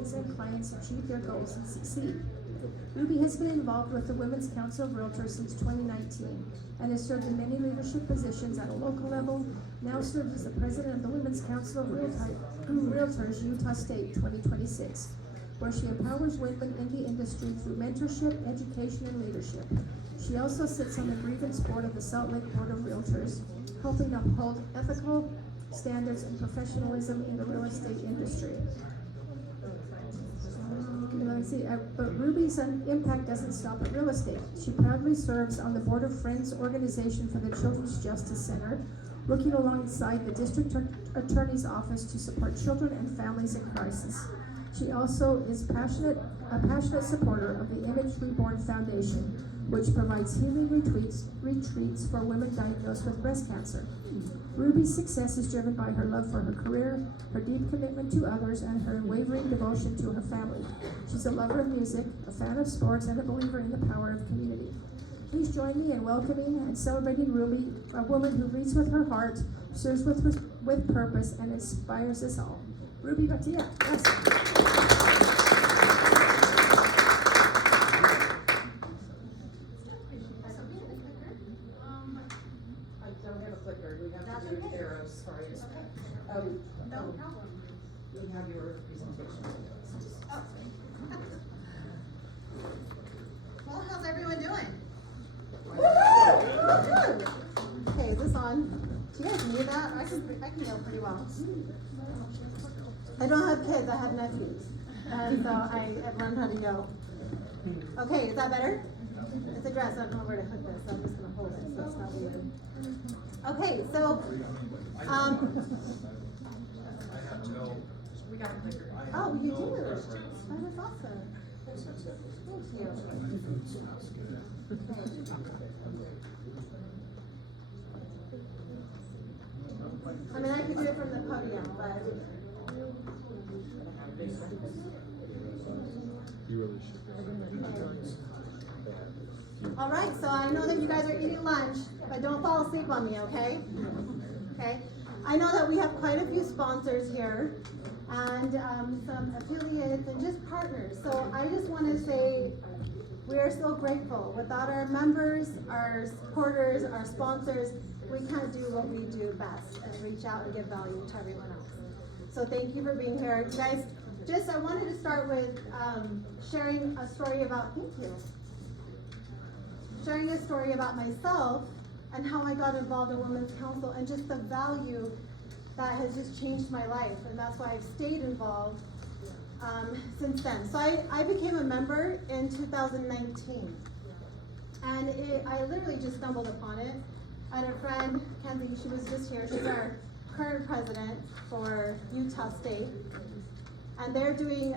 and clients achieve their goals and succeed. Ruby has been involved with the Women's Council of Realtors since 2019 and has served in many leadership positions at a local level, now serves as the president of the Women's Council of Realtors Utah State 2026, where she empowers women in the industry through mentorship, education, and leadership. She also sits on the grievance board of the Salt Lake Board of Realtors, helping uphold ethical standards and professionalism in the real estate industry. Let's see, but Ruby's impact doesn't stop at real estate. She proudly serves on the board of Friends Organization for the Children's Justice Center, working alongside the district attorney's office to support children and families in crisis. She also is a passionate supporter of the Image Reborn Foundation, which provides healing retreats for women diagnosed with breast cancer. Ruby's success is driven by her love for her career, her deep commitment to others, and her unwavering devotion to her family. She's a lover of music, a fan of sports, and a believer in the power of community. Please join me in welcoming and celebrating Ruby, a woman who leads with her heart, serves with purpose, and inspires us all. Ruby Batia, yes. No problem. You have your presentation. Oh. Well, how's everyone doing? Woo! Okay, is this on? Do you guys need that? I can yell pretty well. I don't have kids, I have nephews. And so I've learned how to yell. Okay, is that better? It's a dress, I don't know where to hook this, so I'm just gonna hold it so it's not weird. Okay, so We got a clicker. oh, you do? That is awesome. Thank you. I mean, I could do it from the podium, but You really should. all right. So I know that you guys are eating lunch, but don't fall asleep on me, okay? Okay. I know that we have quite a few sponsors here, and some affiliates and just partners. So I just want to say we are so grateful. Without our members, our supporters, our sponsors, we can't do what we do best and reach out and give value to everyone else. So thank you for being here. You guys, I wanted to start with sharing a story about, sharing a story about myself and how I got involved in Women's Council and just the value that has just changed my life, and that's why I've stayed involved since then. So I became a member in 2019, and I literally just stumbled upon it. I had a friend, Kenzie, she was just here, she's our current president for Utah State, and they're doing,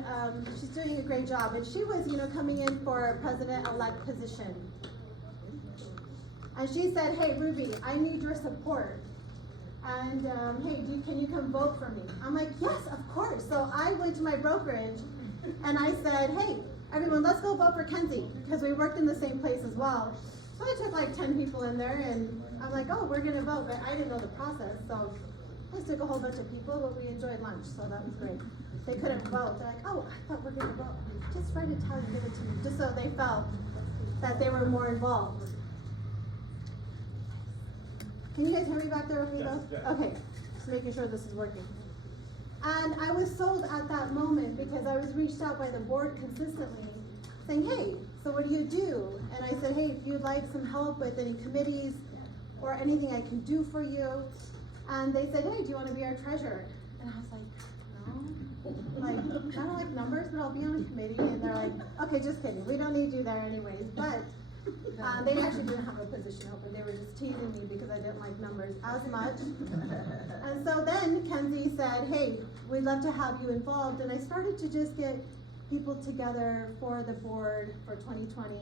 she's doing a great job, and she was, coming in for a president-elect position. And she said, hey, Ruby, I need your support. And hey, can you come vote for me? I'm like, yes, of course. So I went to my brokerage and I said, hey, everyone, let's go vote for Kenzie, because we worked in the same place as well. So I took like 10 people in there, and I'm like, oh, we're gonna vote, but I didn't know the process. So I took a whole bunch of people, but we enjoyed lunch, so that was great. They couldn't vote. They're like, oh, I thought we were gonna vote. Just write it down and give it to me, just so they felt that they were more involved. Can you guys hear me back there with me though? Yeah. Okay, just making sure this is working. And I was sold at that moment because I was reached out by the board consistently saying, hey, so what do you do? And I said, hey, if you'd like some help with any committees or anything I can do for you. And they said, hey, do you want to be our treasurer? And I was like, no. Like, I don't like numbers, but I'll be on a committee. And they're like, okay, just kidding. We don't need you there anyways. But they actually didn't have a position open. They were just teasing me because I didn't like numbers as much. And so then Kenzie said, hey, we'd love to have you involved. And I started to just get people together for the board for 2020.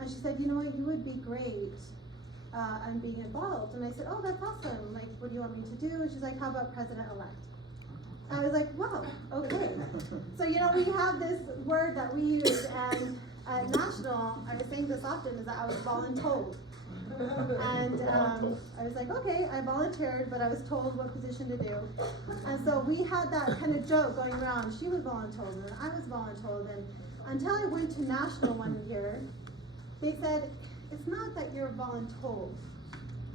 And she said, you know what, you would be great on being involved. And I said, oh, that's awesome. Like, what do you want me to do? And she's like, how about president-elect? I was like, wow, okay. So, we have this word that we use, and at National, I was saying this often, is that I was voluntold. And I was like, okay, I volunteered, but I was told what position to do. And so we had that kind of joke going around. She was voluntold and I was voluntold. And until I went to national one year, they said, it's not that you're voluntold.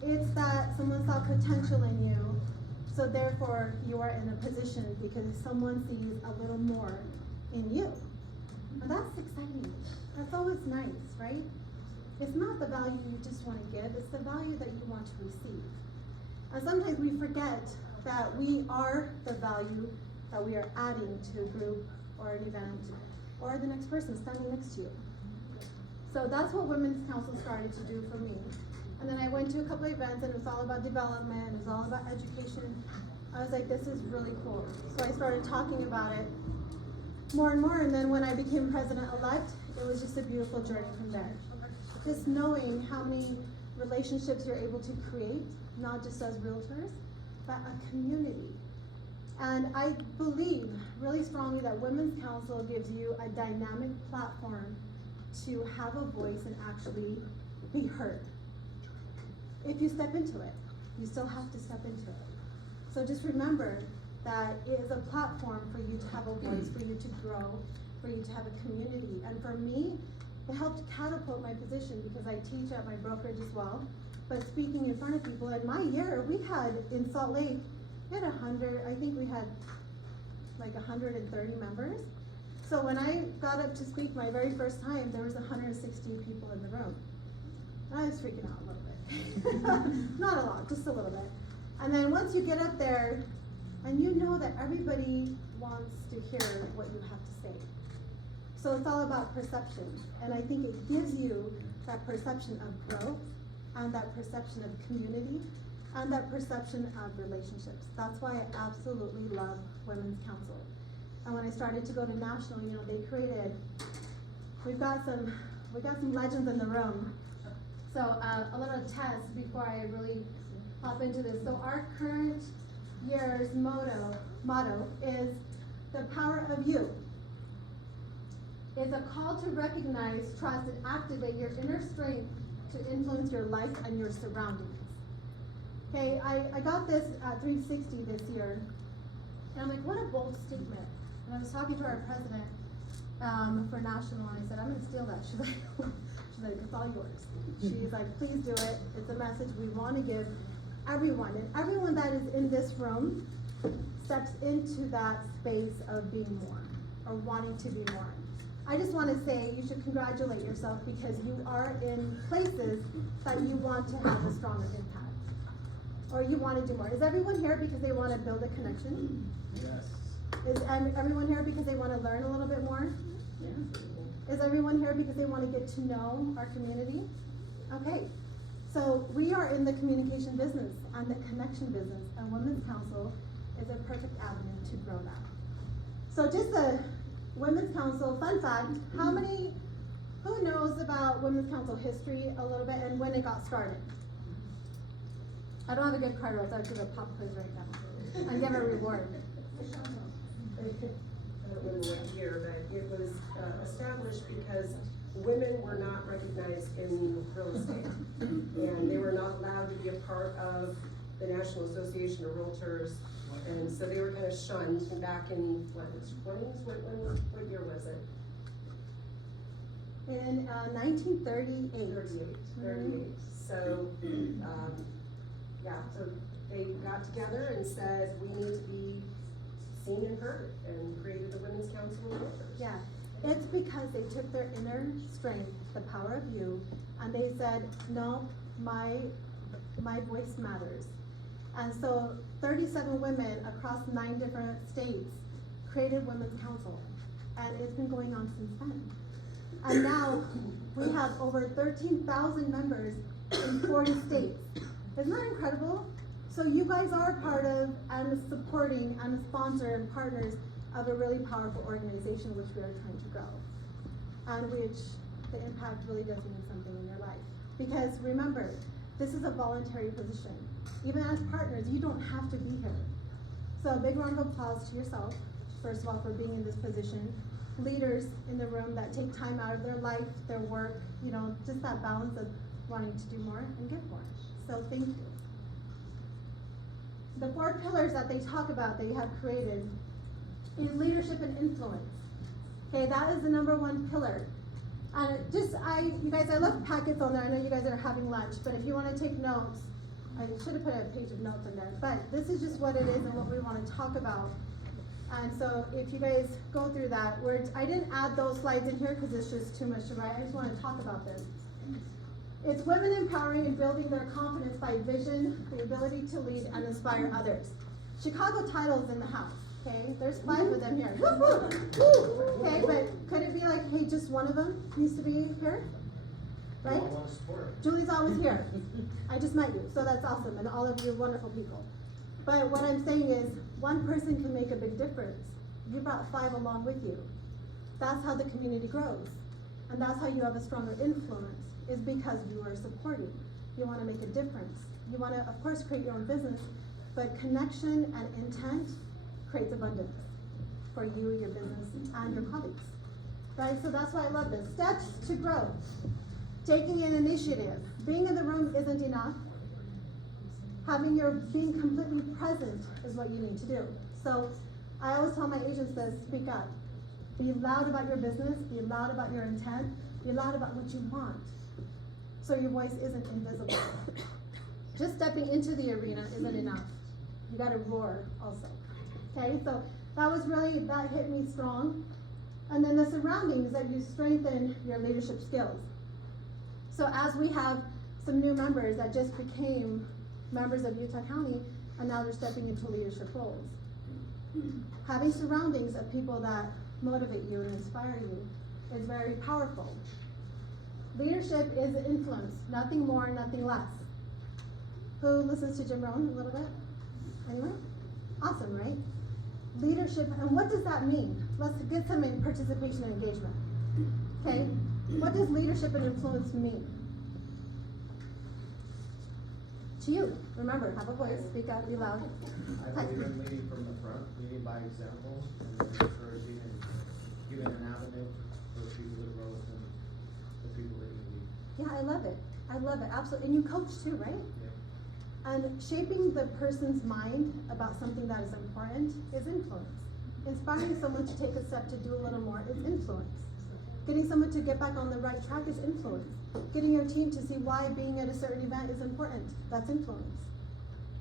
It's that someone saw potential in you, so therefore you are in a position because someone sees a little more in you. And that's exciting. That's always nice, right? It's not the value you just want to give, it's the value that you want to receive. And sometimes we forget that we are the value that we are adding to a group or an event or the next person standing next to you. So that's what Women's Council started to do for me. And then I went to a couple of events and it was all about development, it was all about education. I was like, this is really cool. So I started talking about it more and more, and then when I became president-elect, it was just a beautiful journey from there. Just knowing how many relationships you're able to create, not just as realtors, but a community. And I believe really strongly that Women's Council gives you a dynamic platform to have a voice and actually be heard. If you step into it, you still have to step into it. So just remember that it is a platform for you to have a voice, for you to grow, for you to have a community. And for me, it helped catapult my position because I teach at my brokerage as well. But speaking in front of people, in my year, we had in Salt Lake, we had 100, I think we had like 130 members. So when I got up to speak my very first time, there was 160 people in the room. I was freaking out a little bit. Not a lot, just a little bit. And then once you get up there, and you know that everybody wants to hear what you have to say. So it's all about perception. And I think it gives you that perception of growth, and that perception of community, and that perception of relationships. That's why I absolutely love Women's Council. And when I started to go to national, you know, they created, we've got some legends in the room. So a little test before I really hop into this. So our current year's motto is the power of you. It's a call to recognize, trust, and activate your inner strength to influence your life and your surroundings. Okay, I got this at 360 this year, and I'm like, what a bold statement. And I was talking to our president for national, and I said, I'm gonna steal that. She's like, it's all yours. She's like, please do it. It's a message we want to give everyone, and everyone that is in this room steps into that space of being more, or wanting to be more. I just want to say you should congratulate yourself because you are in places that you want to have a stronger impact, or you want to do more. Is everyone here because they want to build a connection? Yes. Is everyone here because they want to learn a little bit more? Yeah. Is everyone here because they want to get to know our community? Okay, so we are in the communication business and the connection business, and Women's Council is a perfect avenue to grow that. So just a Women's Council fun fact, who knows about Women's Council history a little bit and when it got started? I don't have a good card, so I'll do a pop quiz right now and give a reward. I don't remember what year, but it was established because women were not recognized in real estate. And they were not allowed to be a part of the National Association of Realtors. And so they were kind of shunned back in, what, the 20s? What year was it? In 1938. 38. So, yeah, so they got together and said, we need to be seen and heard, and created the Women's Council of Realtors. Yeah, it's because they took their inner strength, the power of you, and they said, no, my voice matters. And so 37 women across 9 different states created Women's Council, and it's been going on since then. And now we have over 13,000 members in 40 states. Isn't that incredible? So you guys are part of and supporting and a sponsor and partners of a really powerful organization which we are trying to grow, and which the impact really does mean something in your life. Because remember, this is a voluntary position. Even as partners, you don't have to be here. So a big round of applause to yourself, first of all, for being in this position. Leaders in the room that take time out of their life, their work, you know, just that balance of wanting to do more and give more. So thank you. The 4 pillars that they talk about that you have created is leadership and influence. Okay, that is the #1 pillar. And you guys, I left packets on there. I know you guys are having lunch, but if you want to take notes, I should have put a page of notes in there. But this is just what it is and what we want to talk about. And so if you guys go through that, I didn't add those slides in here because it's just too much to write. I just want to talk about this. It's women empowering and building their confidence by vision, the ability to lead and inspire others. Chicago titles in the house, okay? There's 5 of them here. Okay, but could it be like, hey, just one of them needs to be here? Right? Julie's always here. I just met you, so that's awesome, and all of you wonderful people. But what I'm saying is, one person can make a big difference. You brought 5 along with you. That's how the community grows. And that's how you have a stronger influence, is because you are supporting. You want to make a difference. You want to, of course, create your own business, but connection and intent creates abundance for you, your business, and your colleagues. Right? So that's why I love this. Steps to growth. Taking an initiative. Being in the room isn't enough. Being completely present is what you need to do. So I always tell my agents this, speak up. Be loud about your business, be loud about your intent, be loud about what you want. So your voice isn't invisible. Just stepping into the arena isn't enough. You gotta roar also. Okay, so that hit me strong. And then the surroundings, that you strengthen your leadership skills. So as we have some new members that just became members of Utah County, and now they're stepping into leadership roles. Having surroundings of people that motivate you and inspire you is very powerful. Leadership is influence, nothing more, nothing less. Who listens to Jim Rohn a little bit? Anyone? Awesome, right? Leadership, and what does that mean? Let's get some participation and engagement. Okay? What does leadership and influence mean? To you. Remember, have a voice, speak out, be loud. I believe in leading from the front, leading by example, and then encouraging and giving an avenue for people to grow within the people that you lead. Yeah, I love it. I love it, absolutely. And you coach too, right? Yeah. And shaping the person's mind about something that is important is influence. Inspiring someone to take a step to do a little more is influence. Getting someone to get back on the right track is influence. Getting your team to see why being at a certain event is important, that's influence.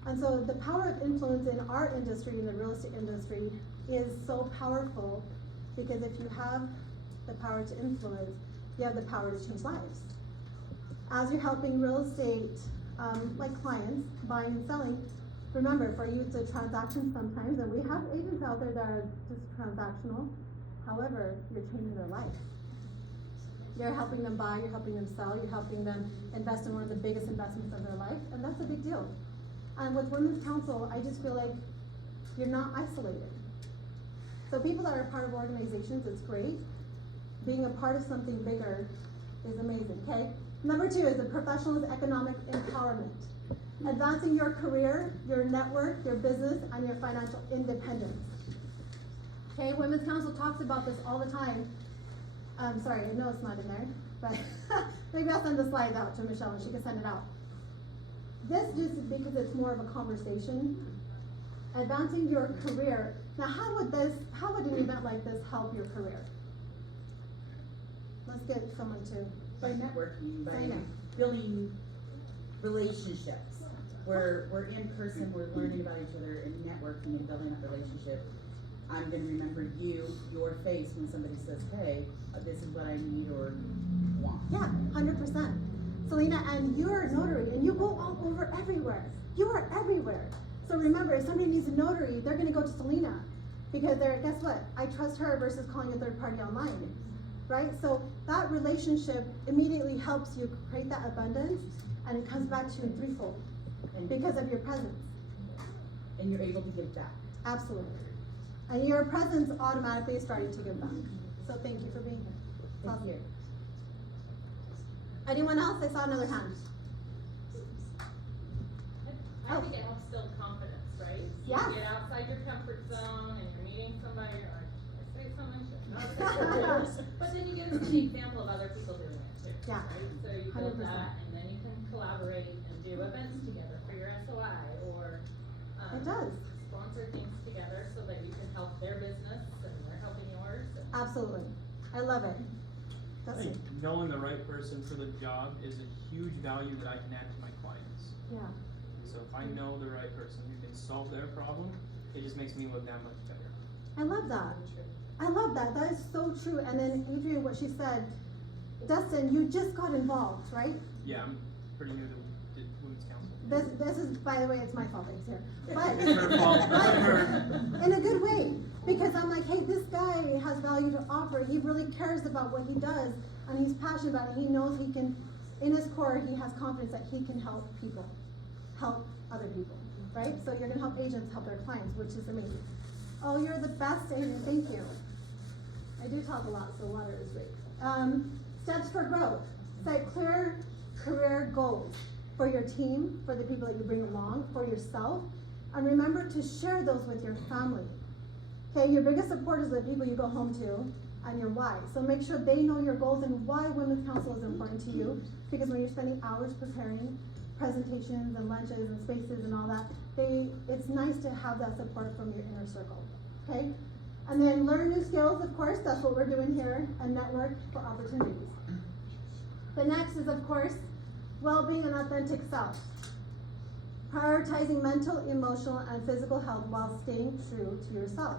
And so the power of influence in our industry, in the real estate industry, is so powerful, because if you have the power to influence, you have the power to change lives. As you're helping real estate, like clients, buying and selling, remember, for you it's a transaction sometimes, and we have agents out there that are just transactional. However, you're changing their life. You're helping them buy, you're helping them sell, you're helping them invest in one of the biggest investments of their life, and that's a big deal. And with Women's Council, I just feel like you're not isolated. So people that are part of organizations, it's great. Being a part of something bigger is amazing, okay? Number 2 is the professional's economic empowerment. Advancing your career, your network, your business, and your financial independence. Okay, Women's Council talks about this all the time. Sorry, I know it's not in there, but maybe I'll send the slides out to Michelle and she can send it out. This just because it's more of a conversation. Advancing your career. Now, how would an event like this help your career? Let's get someone to. By networking, by Sign up. building relationships. We're in person, we're learning about each other and networking and building up relationship. I'm gonna remember your face when somebody says, hey, this is what I need or want. Yeah, 100%. Selena, and you're a notary, and you go all over everywhere. You are everywhere. So remember, if somebody needs a notary, they're gonna go to Selena, because guess what? I trust her versus calling a third party online, right? So that relationship immediately helps you create that abundance, and it comes back to you in threefold, And because of your presence. And you're able to give back. Absolutely. And your presence automatically is starting to give back. So thank you for being here. Thank Awesome. you. Anyone else? I saw another hand. I think it helps build confidence, right? Yeah. You get outside your comfort zone and you're meeting somebody, or I say something, But then you get an example of other people doing it too. Yeah. Right? So you build 100%. that, and then you can collaborate and do events together for your SOI, or, It does. sponsor things together so that you can help their business and they're helping yours. And Absolutely. I love it. I That's think it. knowing the right person for the job is a huge value that I can add to my clients. Yeah. So if I know the right person who can solve their problem, it just makes me look that much better. I love that. I love that. That is so true. And then Adrian, what she said, Dustin, you just got involved, right? Yeah, I'm pretty new to the Women's Council. This is, by the way, it's my fault it's here. But, It's her fault. but in a good way, because I'm like, hey, this guy has value to offer. He really cares about what he does, and he's passionate about it. He knows he can, in his core, he has confidence that he can help people, help other people, right? So you're gonna help agents help their clients, which is amazing. Oh, you're the best agent. Thank you. I do talk a lot, so water is great. Steps for growth. Set clear career goals for your team, for the people that you bring along, for yourself, and remember to share those with your family. Okay, your biggest supporters are the people you go home to, and your why. So make sure they know your goals and why Women's Council is important to you, because when you're spending hours preparing presentations and lunches and spaces and all that, it's nice to have that support from your inner circle, okay? And then learn new skills, of course, that's what we're doing here, and network for opportunities. The next is, of course, well-being and authentic self. Prioritizing mental, emotional, and physical health while staying true to yourself.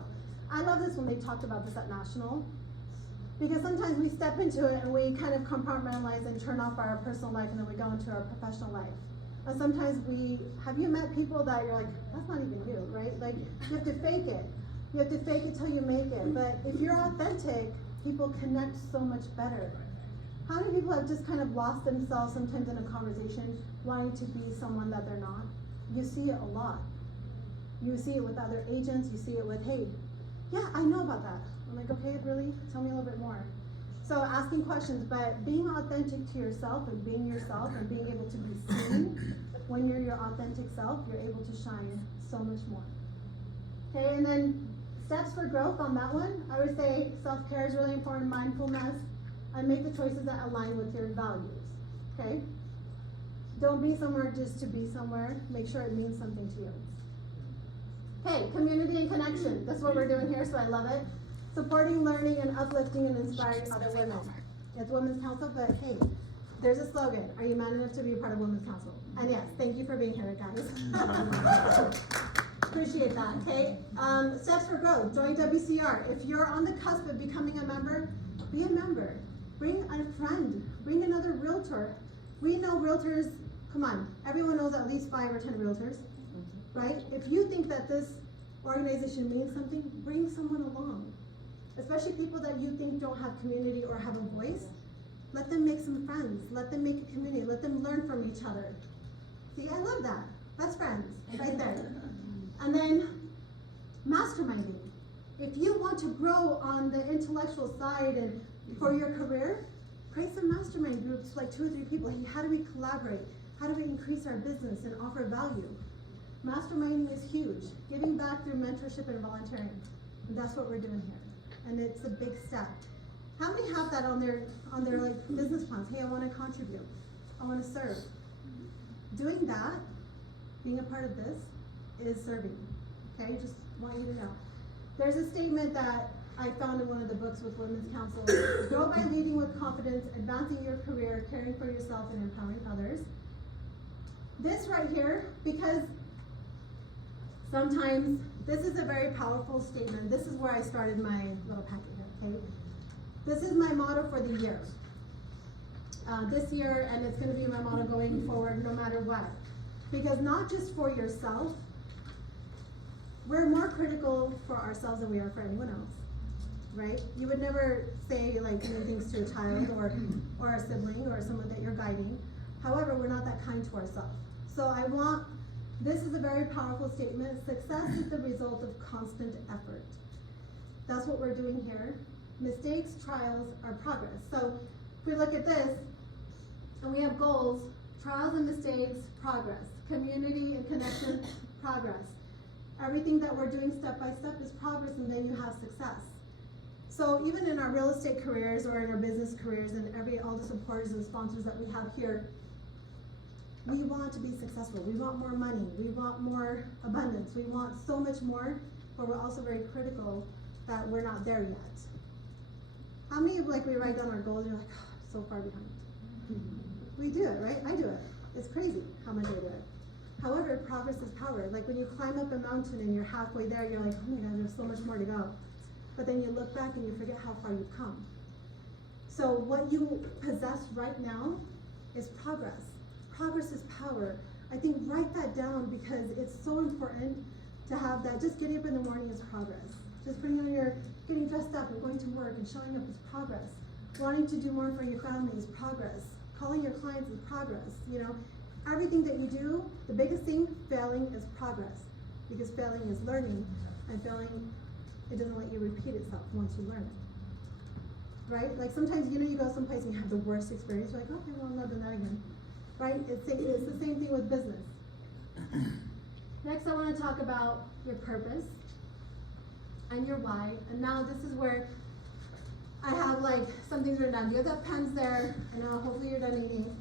I love this when they talked about this at National, because sometimes we step into it and we kind of compartmentalize and turn off our personal life, and then we go into our professional life. And sometimes have you met people that you're like, that's not even you, right? Like, you have to fake it. You have to fake it till you make it. But if you're authentic, people connect so much better. How many people have just kind of lost themselves sometimes in a conversation, wanting to be someone that they're not? You see it a lot. You see it with other agents, you see it with, hey, yeah, I know about that. I'm like, okay, really? Tell me a little bit more. So asking questions, but being authentic to yourself and being yourself and being able to be seen, when you're your authentic self, you're able to shine so much more. Okay, and then steps for growth on that one, I would say self-care is really important, mindfulness, and make the choices that align with your values, okay? Don't be somewhere just to be somewhere, make sure it means something to you. Okay, community and connection, that's what we're doing here, so I love it. Supporting, learning, and uplifting and inspiring other women. It's Women's Council, but hey, there's a slogan, are you man enough to be a part of Women's Council? And yes, thank you for being here, guys. Appreciate that, okay? Steps for growth, join WCR. If you're on the cusp of becoming a member, be a member. Bring a friend, bring another realtor. We know realtors, come on, everyone knows at least 5 or 10 realtors, right? If you think that this organization means something, bring someone along. Especially people that you think don't have community or have a voice. Let them make some friends, let them make a community, let them learn from each other. See, I love that. Best friends, right there. And then, masterminding. If you want to grow on the intellectual side and for your career, create some mastermind groups, like 2 or 3 people. Hey, how do we collaborate? How do we increase our business and offer value? Masterminding is huge. Giving back through mentorship and volunteering. And that's what we're doing here. And it's a big step. How many have that on their like business plans? Hey, I want to contribute. I want to serve. Doing that, being a part of this, is serving. Okay, just want you to know. There's a statement that I found in one of the books with Women's Council. Grow by leading with confidence, advancing your career, caring for yourself, and empowering others. This right here, because sometimes this is a very powerful statement. This is where I started my little packet here, okay? This is my motto for the year. This year, and it's gonna be my motto going forward no matter what. Because not just for yourself, we're more critical for ourselves than we are for anyone else, right? You would never say like mean things to a child or a sibling or someone that you're guiding. However, we're not that kind to ourselves. So this is a very powerful statement. Success is the result of constant effort. That's what we're doing here. Mistakes, trials, are progress. So if we look at this, and we have goals, trials and mistakes, progress. Community and connection, progress. Everything that we're doing step by step is progress, and then you have success. So even in our real estate careers or in our business careers and all the supporters and sponsors that we have here, we want to be successful. We want more money. We want more abundance. We want so much more, but we're also very critical that we're not there yet. How many of we write down our goals and you're like, oh, I'm so far behind. We do it, right? I do it. It's crazy how much I do it. However, progress is power. Like when you climb up a mountain and you're halfway there, you're like, oh my God, there's so much more to go. But then you look back and you forget how far you've come. So what you possess right now is progress. Progress is power. I think write that down because it's so important to have that. Just getting up in the morning is progress. Just putting on getting dressed up and going to work and showing up is progress. Wanting to do more for your family is progress. Calling your clients is progress. You know, everything that you do, the biggest thing, failing is progress. Because failing is learning, and failing, it doesn't let you repeat itself once you learn it. Right? Like sometimes, you know, you go someplace and you have the worst experience, you're like, okay, well, I'm not doing that again. Right? It's the same thing with business. Next, I want to talk about your purpose and your why. And now this is where I have some things written down. You have that pens there, and hopefully you're done eating.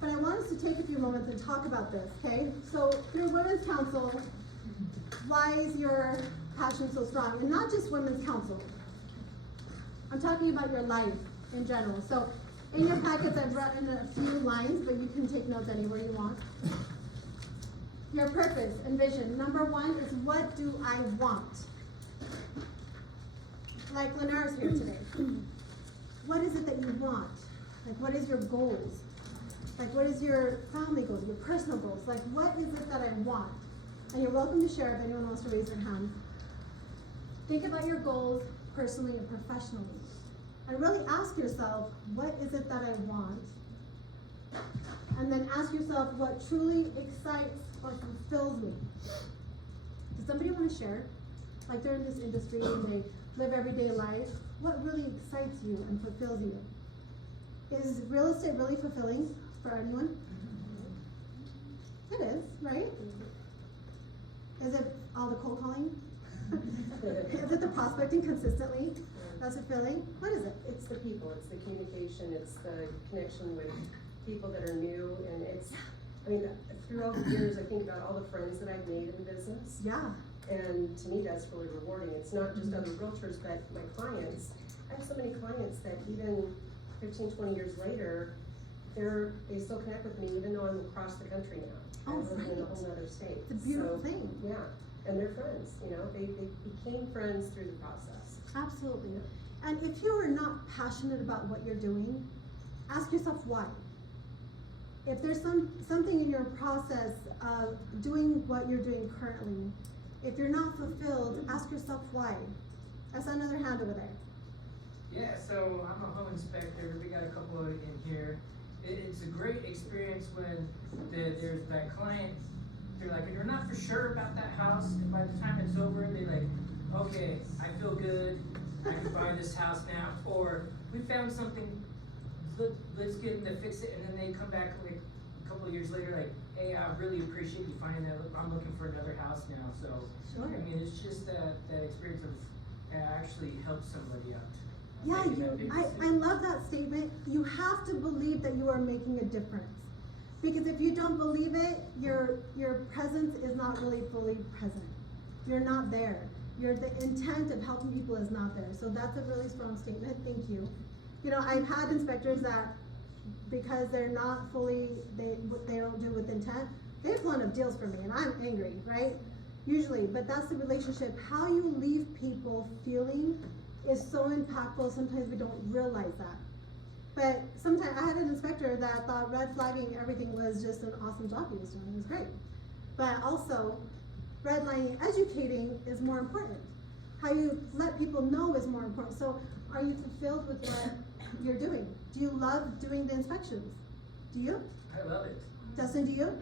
But I want us to take a few moments and talk about this, okay? So through Women's Council, why is your passion so strong? And not just Women's Council. I'm talking about your life in general. So in your packets, I've written a few lines, but you can take notes anywhere you want. Your purpose and vision. Number one is, what do I want? Like Lenara's here today. What is it that you want? Like, what is your goals? Like, what is your family goals, your personal goals? Like, what is it that I want? And you're welcome to share if anyone wants to raise their hand. Think about your goals personally and professionally. And really ask yourself, what is it that I want? And then ask yourself what truly excites or fulfills me. Does somebody want to share? Like they're in this industry and they live everyday life. What really excites you and fulfills you? Is real estate really fulfilling for anyone? It is, right? Is it all the cold calling? Is it the prospecting consistently? That's fulfilling? What is it? It's the people, it's the communication, it's the connection with people that are new, and throughout the years, I think about all the friends that I've made in business. Yeah. And to me, that's really rewarding. It's not just other realtors, but my clients. I have so many clients that even 15, 20 years later, they still connect with me, even though I'm across the country now. Oh, I'm living in a right. whole other state. It's a beautiful So, thing. Yeah, and they're friends, they became friends through the process. Absolutely. And if you are not passionate about what you're doing, ask yourself why. If there's something in your process of doing what you're doing currently, if you're not fulfilled, ask yourself why. I saw another hand over there. Yeah, so I'm a home inspector. We got a couple in here. It's a great experience when there's that client. They're like, you're not for sure about that house, and by the time it's over, they're like, okay, I feel good. I can buy this house now. Or we found something. Let's get them to fix it, and then they come back like a couple of years later, like, hey, I really appreciate you finding that. I'm looking for another house now. So Sure. I mean, it's just that experience of actually help somebody out. Yeah, making that big I decision. love that statement. You have to believe that you are making a difference. Because if you don't believe it, your presence is not really fully present. You're not there. The intent of helping people is not there. So that's a really strong statement. Thank you. I've had inspectors that, because they're not fully, they don't do with intent, they've blown up deals for me, and I'm angry, right? Usually, but that's the relationship. How you leave people feeling is so impactful. Sometimes we don't realize that. But sometimes I had an inspector that thought red flagging everything was just an awesome job he was doing. It was great. But also, redlining, educating is more important. How you let people know is more important. So are you fulfilled with what you're doing? Do you love doing the inspections? Do you? I love it. Dustin, do you?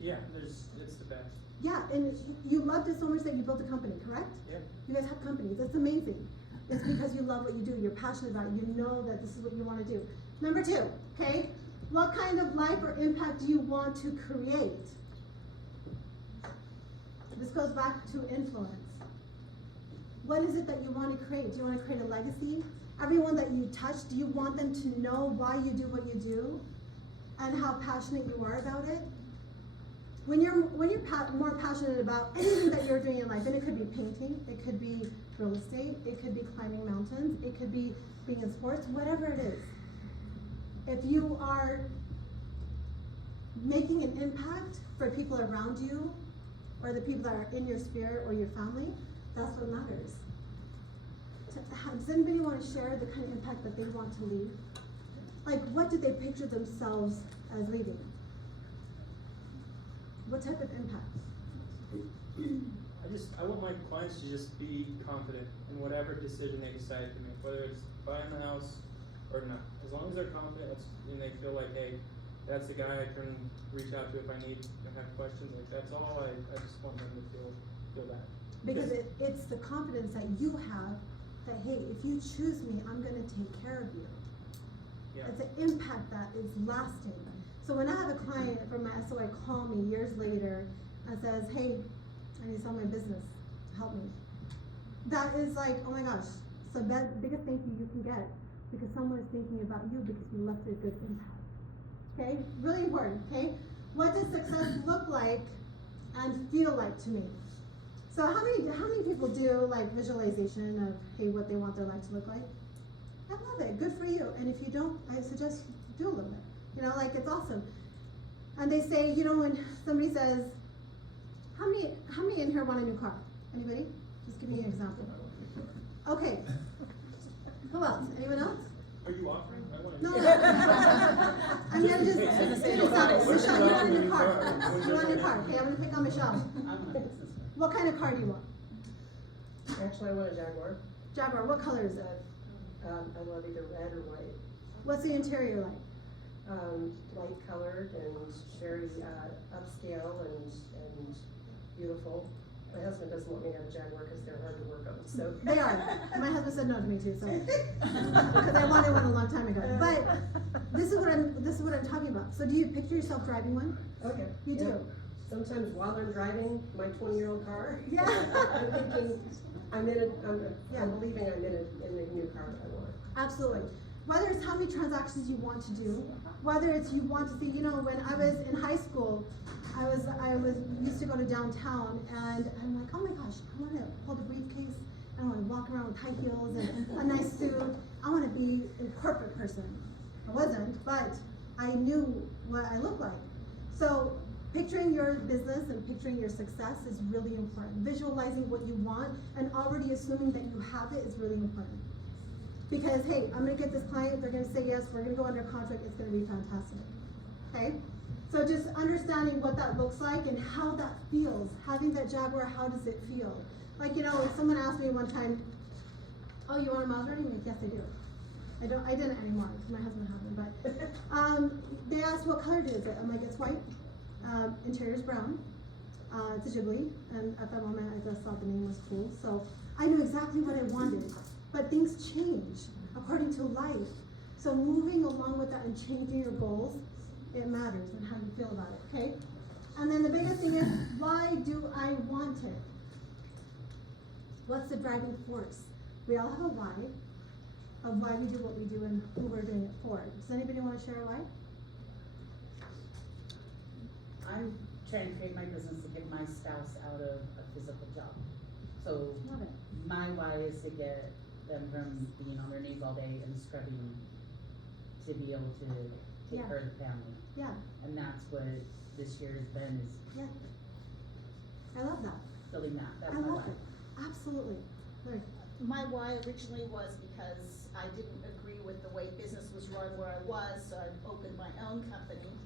Yeah, it's the best. Yeah, and you loved it so much that you built a company, correct? Yeah. You guys have companies. It's amazing. It's because you love what you do. You're passionate about it. You know that this is what you want to do. Number 2, okay? What kind of life or impact do you want to create? This goes back to influence. What is it that you want to create? Do you want to create a legacy? Everyone that you touch, do you want them to know why you do what you do and how passionate you are about it? When you're more passionate about anything that you're doing in life, and it could be painting, it could be real estate, it could be climbing mountains, it could be being in sports, whatever it is. If you are making an impact for people around you, or the people that are in your sphere or your family, that's what matters. Does anybody want to share the kind of impact that they want to leave? Like, what do they picture themselves as leaving? What type of impact? I want my clients to just be confident in whatever decision they decide to make, whether it's buying the house or not. As long as they're confident and they feel like, hey, that's the guy I can reach out to if I need and have questions. Like, that's all I just want them to feel that. Because it's the confidence that you have that, hey, if you choose me, I'm gonna take care of you. Yeah. It's an impact that is lasting. So when I have a client from my SOI call me years later and says, hey, I need to sell my business, help me. That is like, oh my gosh, so that biggest thank you can get because someone is thinking about you because you left a good impact. Okay, really important, okay? What does success look like and feel like to me? So how many people do like visualization of, hey, what they want their life to look like? I love it, good for you. And if you don't, I suggest do a little bit. You know, like it's awesome. And they say, you know, when somebody says, how many in here want a new car? Anybody? Just give me an example. Okay. Who else? Anyone else? Are you offering? I want to. No. I'm gonna just give you example. Michelle, you want a new car. You want a new car. Okay, I'm gonna pick on Michelle. What kind of car do you want? Actually, I want a Jaguar. Jaguar. What color is it? I love either red or white. What's the interior like? Light colored and very upscale and beautiful. My husband doesn't want me to have a Jaguar because they're hard to work on, so. They are. My husband said no to me too, so. Because I wanted one a long time ago. But this is what I'm talking about. So do you picture yourself driving one? Okay. You do? Sometimes while I'm driving my 20-year-old car. Yeah. I'm thinking, I'm believing I'm in the new car I want. Absolutely. Whether it's how many transactions you want to do, whether it's you want to see, you know, when I was in high school, I used to go to downtown and I'm like, oh my gosh, I want to hold a briefcase, I want to walk around with high heels and a nice suit. I want to be a corporate person. I wasn't, but I knew what I looked like. So picturing your business and picturing your success is really important. Visualizing what you want and already assuming that you have it is really important. Because, hey, I'm gonna get this client, they're gonna say yes, we're gonna go under contract, it's gonna be fantastic, okay? So just understanding what that looks like and how that feels. Having that Jaguar, how does it feel? Like, you know, someone asked me one time, oh, you want a Maserati? I'm like, yes, I do. I didn't anymore, because my husband had one, but they asked what color is it? I'm like, it's white, interior's brown, it's a Ghibli, and at that moment I just thought the name was cool, so I knew exactly what I wanted. But things change according to life. So moving along with that and changing your goals, it matters and how you feel about it, okay? And then the biggest thing is, why do I want it? What's the driving force? We all have a why of why we do what we do and who we're doing it for. Does anybody want to share a why? I'm trying to create my business to get my spouse out of a physical job. So Love it. my why is to get them from being on their knees all day and scrubbing to be able to take Yeah. care of the family. Yeah, And that's what this year has been, is yeah. I love that. filling that. That's I my love why. it. Absolutely. Right. My why originally was because I didn't agree with the way business was run where I was, so I opened my own company.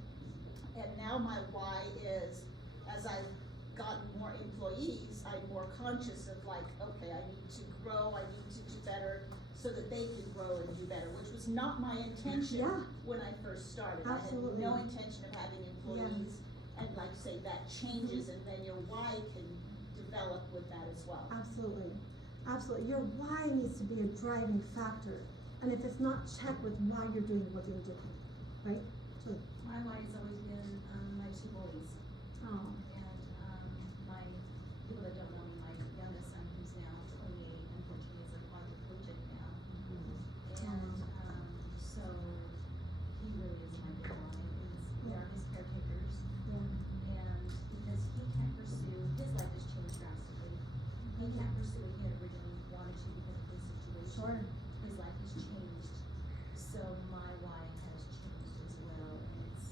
And now my why is, as I've gotten more employees, I'm more conscious of like, okay, I need to grow, I need to do better so that they can grow and do better, which was not my intention Yeah. when I first started. Absolutely. I had no intention of having employees, and like say that changes and then your why can develop with that as well. Absolutely. Absolutely. Your why needs to be a driving factor. And if it's not checked with why you're doing what you're doing, right? Julie. My why has always been my two boys. Oh. And my people that don't know me, my youngest son, who's now 28, and Sure. His life has changed, so my why has changed as well, and he's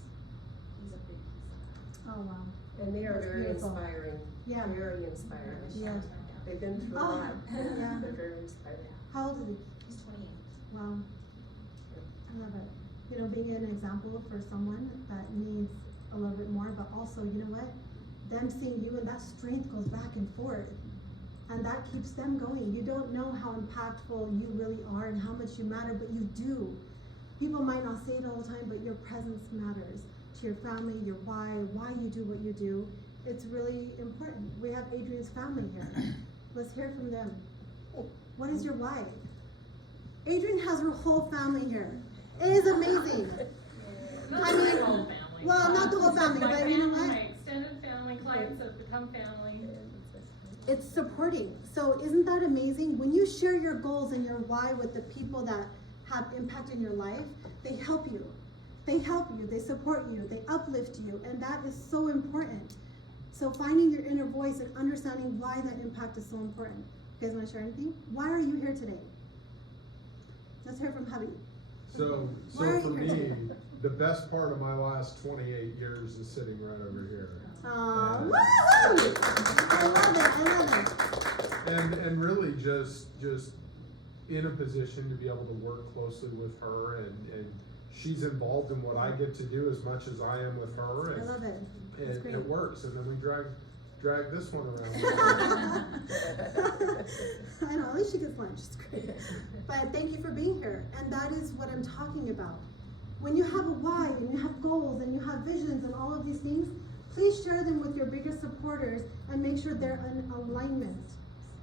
a big piece of that. Oh, wow. And they are That's very beautiful. inspiring, Yeah. very inspiring. Yeah. They've been through a Oh, lot, yeah. they're very inspiring. How old is he? He's 28. Wow. I love it. You know, being an example for someone that needs a little bit more, but also, you know what? Them seeing you and that strength goes back and forth. And that keeps them going. You don't know how impactful you really are and how much you matter, but you do. People might not say it all the time, but your presence matters to your family, your why you do what you do. It's really important. We have Adrian's family here. Let's hear from them. What is your why? Adrian has her whole family here. It is amazing. Not I my mean, whole family. well, not the whole family, My but you know family, what? My extended family, clients have become family. It's supporting. So isn't that amazing? When you share your goals and your why with the people that have impact in your life, they help you. They help you, they support you, they uplift you, and that is so important. So finding your inner voice and understanding why that impact is so important. You guys wanna share anything? Why are you here today? Let's hear from Javi. So Why are for you here me, today? the best part of my last 28 years is sitting right over here. Aw, And- woo! I love it. And really just in a position to be able to work closely with her, and she's involved in what I get to do as much as I am with her, I and, love it. It's and great. it works, and then we drag this one around. I know, at least she gets lunch, it's great. But thank you for being here, and that is what I'm talking about. When you have a why, and you have goals, and you have visions, and all of these things, please share them with your biggest supporters, and make sure they're in alignment.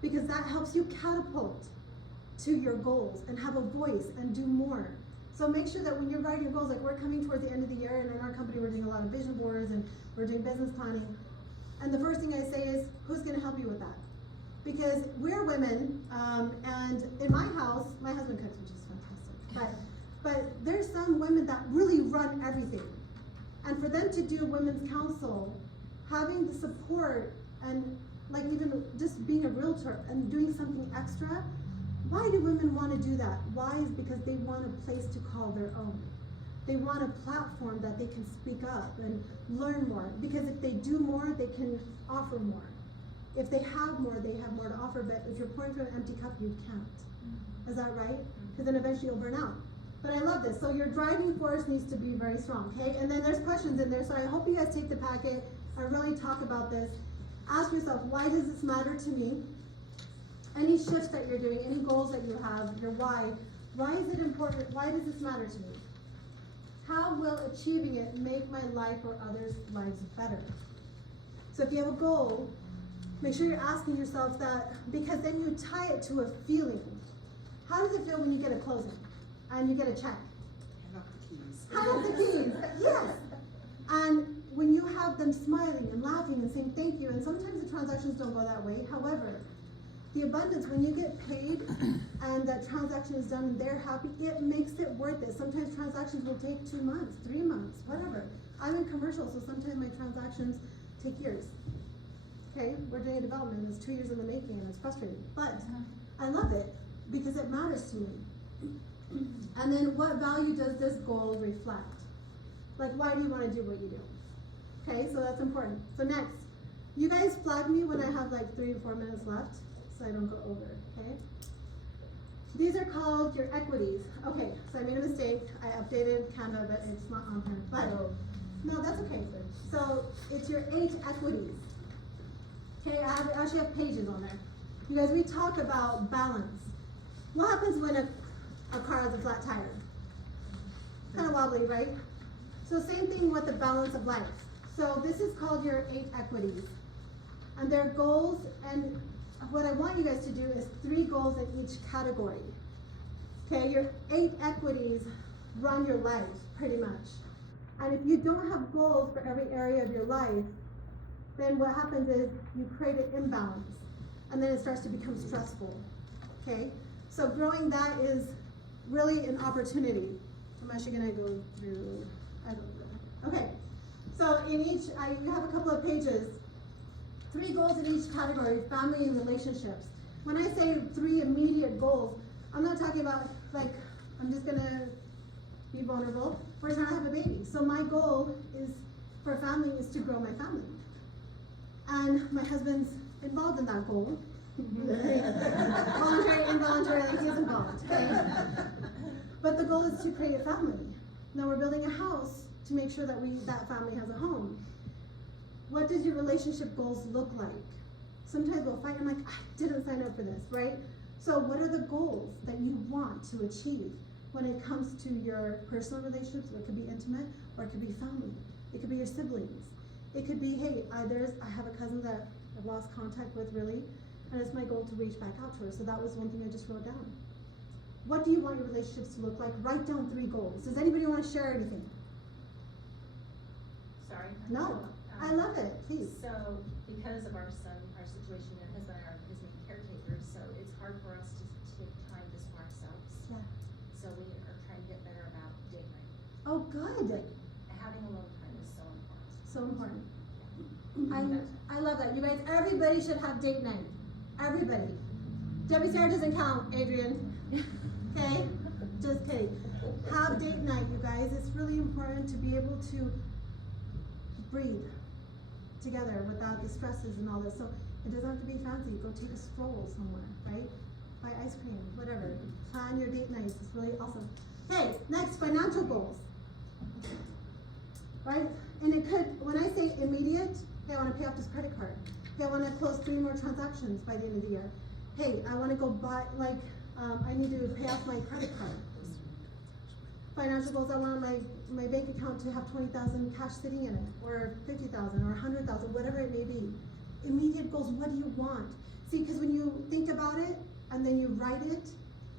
Because that helps you catapult to your goals, and have a voice, and do more. So make sure that when you're writing your goals, like we're coming toward the end of the year, and in our company we're doing a lot of vision boards, and we're doing business planning. And the first thing I say is, who's gonna help you with that? Because we're women, and in my house, my husband cooks, which is fantastic. But there's some women that really run everything. And for them to do women's council, having the support, and like even just being a realtor and doing something extra, why do women wanna do that? Why is because they want a place to call their own. They want a platform that they can speak up and learn more. Because if they do more, they can offer more. If they have more, they have more to offer, but if you're pouring from an empty cup, you can't. Is that right? Because then eventually you'll burn out. But I love this. So your driving force needs to be very strong, okay? And then there's questions in there, so I hope you guys take the packet and really talk about this. Ask yourself, why does this matter to me? Any shifts that you're doing, any goals that you have, your why is it important? Why does this matter to me? How will achieving it make my life or others' lives better? So if you have a goal, make sure you're asking yourself that, because then you tie it to a feeling. How does it feel when you get a closing and you get a check? Have the keys, yes. And when you have them smiling and laughing and saying thank you, and sometimes the transactions don't go that way. However, the abundance, when you get paid and that transaction is done and they're happy, it makes it worth it. Sometimes transactions will take 2 months, 3 months, whatever. I'm in commercial, so sometimes my transactions take years. Okay, we're doing a development, it's 2 years in the making, and it's frustrating. But I love it because it matters to me. And then what value does this goal reflect? Like, why do you want to do what you do? Okay, so that's important. So next, you guys flag me when I have like 3 to 4 minutes left, so I don't go over, okay? These are called your equities. Okay, so I made a mistake. I updated Canva, but it's not on here. But, no, that's okay. So it's your 8 equities. Okay, I actually have pages on there. You guys, we talk about balance. What happens when a car has a flat tire? Kind of wobbly, right? So same thing with the balance of life. So this is called your 8 equities. And they're goals, and what I want you guys to do is 3 goals in each category. Okay, your 8 equities run your life, pretty much. And if you don't have goals for every area of your life, then what happens is you create an imbalance, and then it starts to become stressful, okay? So growing that is really an opportunity. I'm actually gonna go through, I don't know. Okay, so in each, you have a couple of pages, 3 goals in each category, family and relationships. When I say 3 immediate goals, I'm not talking about, like, I'm just gonna be vulnerable. We're trying to have a baby. So my goal is, for family, is to grow my family. And my husband's involved in that goal. Voluntary, involuntary, like he's involved, okay? But the goal is to create a family. Now we're building a house to make sure that that family has a home. What does your relationship goals look like? Sometimes we'll fight and I'm like, I didn't sign up for this, right? So what are the goals that you want to achieve when it comes to your personal relationships? It could be intimate, or it could be family. It could be your siblings. It could be, hey, I have a cousin that I've lost contact with really, and it's my goal to reach back out to her. So that was one thing I just wrote down. What do you want your relationships to look like? Write down 3 goals. Does anybody want to share anything? Sorry. No, I love it, please. So, because of our son, our situation, and his main caretaker, so it's hard for us to take time just for ourselves. Yeah. So we are trying to get better about date night. Oh, good. Having alone time is so important. So important. I love that. You guys, everybody should have date night. Everybody. Debbie Sarah doesn't count, Adrian. Okay? Just kidding. Have date night, you guys. It's really important to be able to breathe together without the stresses and all this. So it doesn't have to be fancy. Go take a stroll somewhere, right? Buy ice cream, whatever. Plan your date nights. It's really awesome. Okay, next, financial goals. Right? And it could, when I say immediate, hey, I want to pay off this credit card. Hey, I want to close 3 more transactions by the end of the year. Hey, I want to go buy, like, I need to pay off my credit card. Financial goals, I want my bank account to have 20,000 cash sitting in it, or 50,000, or 100,000, whatever it may be. Immediate goals, what do you want? See, because when you think about it, and then you write it,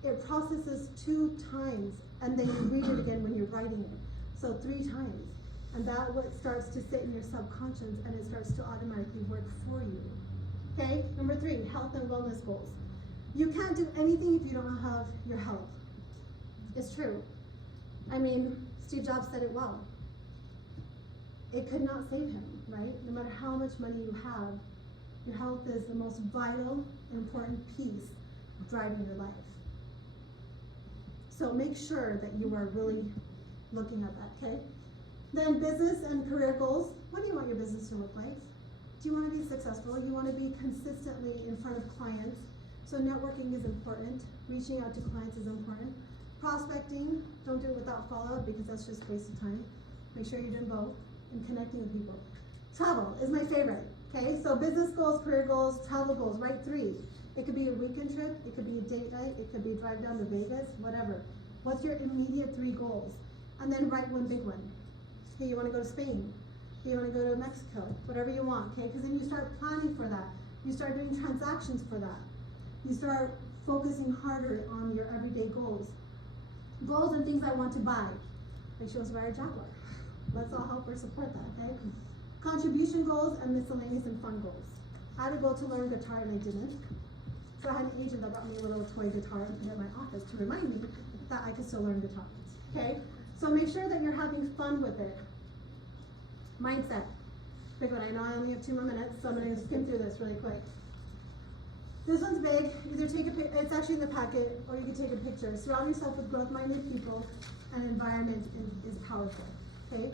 it processes 2 times, and then you read it again when you're writing it. So 3 times. And that what starts to sit in your subconscious, and it starts to automatically work for you. Okay, number 3, health and wellness goals. You can't do anything if you don't have your health. It's true. I mean, Steve Jobs said it well. It could not save him, right? No matter how much money you have, your health is the most vital, important piece of driving your life. So make sure that you are really looking at that, okay? Then business and career goals. What do you want your business to look like? Do you want to be successful? You want to be consistently in front of clients. So networking is important. Reaching out to clients is important. Prospecting, don't do it without follow-up because that's just a waste of time. Make sure you're doing both and connecting with people. Travel is my favorite, okay? So business goals, career goals, travel goals, write 3. It could be a weekend trip, it could be a date night, it could be a drive down to Vegas, whatever. What's your immediate 3 goals? And then write one big one. Hey, you wanna go to Spain? Hey, you wanna go to Mexico? Whatever you want, okay? Because then you start planning for that. You start doing transactions for that. You start focusing harder on your everyday goals. Goals and things I want to buy. Like she wants to buy a Jaguar. Let's all help her support that, okay? Contribution goals and miscellaneous and fun goals. I had a goal to learn guitar and I didn't. So I had an agent that brought me a little toy guitar and put it in my office to remind me that I could still learn guitar, okay? So make sure that you're having fun with it. Mindset. Big one. I know I only have 2 more minutes, so I'm gonna skim through this really quick. This one's big. Either take a it's actually in the packet, or you can take a picture. Surround yourself with growth-minded people, and environment is powerful. Okay?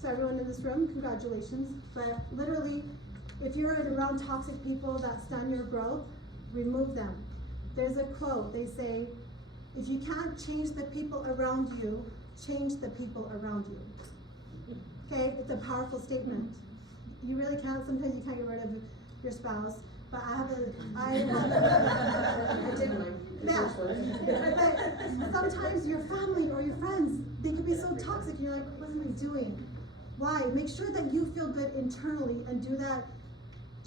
So everyone in this room, congratulations. But literally, if you're around toxic people that stun your growth, remove them. There's a quote. They say, if you can't change the people around you, change the people around you. Okay? It's a powerful statement. You really can't. Sometimes you can't get rid of your spouse. But I didn't. Yeah. But sometimes your family or your friends, they can be so toxic. You're like, what am I doing? Why? Make sure that you feel good internally and do that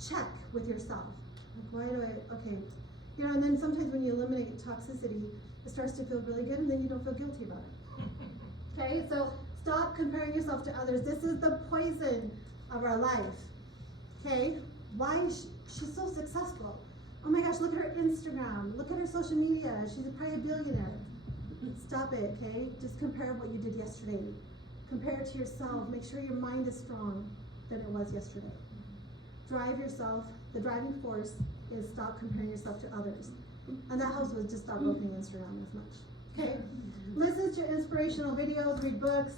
check with yourself. Like, why do I? Okay. You know, and then sometimes when you eliminate toxicity, it starts to feel really good, and then you don't feel guilty about it. Okay. So stop comparing yourself to others. This is the poison of our life. Okay. Why is she's so successful? Oh my gosh, look at her Instagram. Look at her social media. She's probably a billionaire. Stop it, okay? Just compare what you did yesterday. Compare it to yourself. Make sure your mind is strong than it was yesterday. Drive yourself. The driving force is stop comparing yourself to others. And that helps with just stop opening Instagram as much. Okay? Listen to inspirational videos, read books,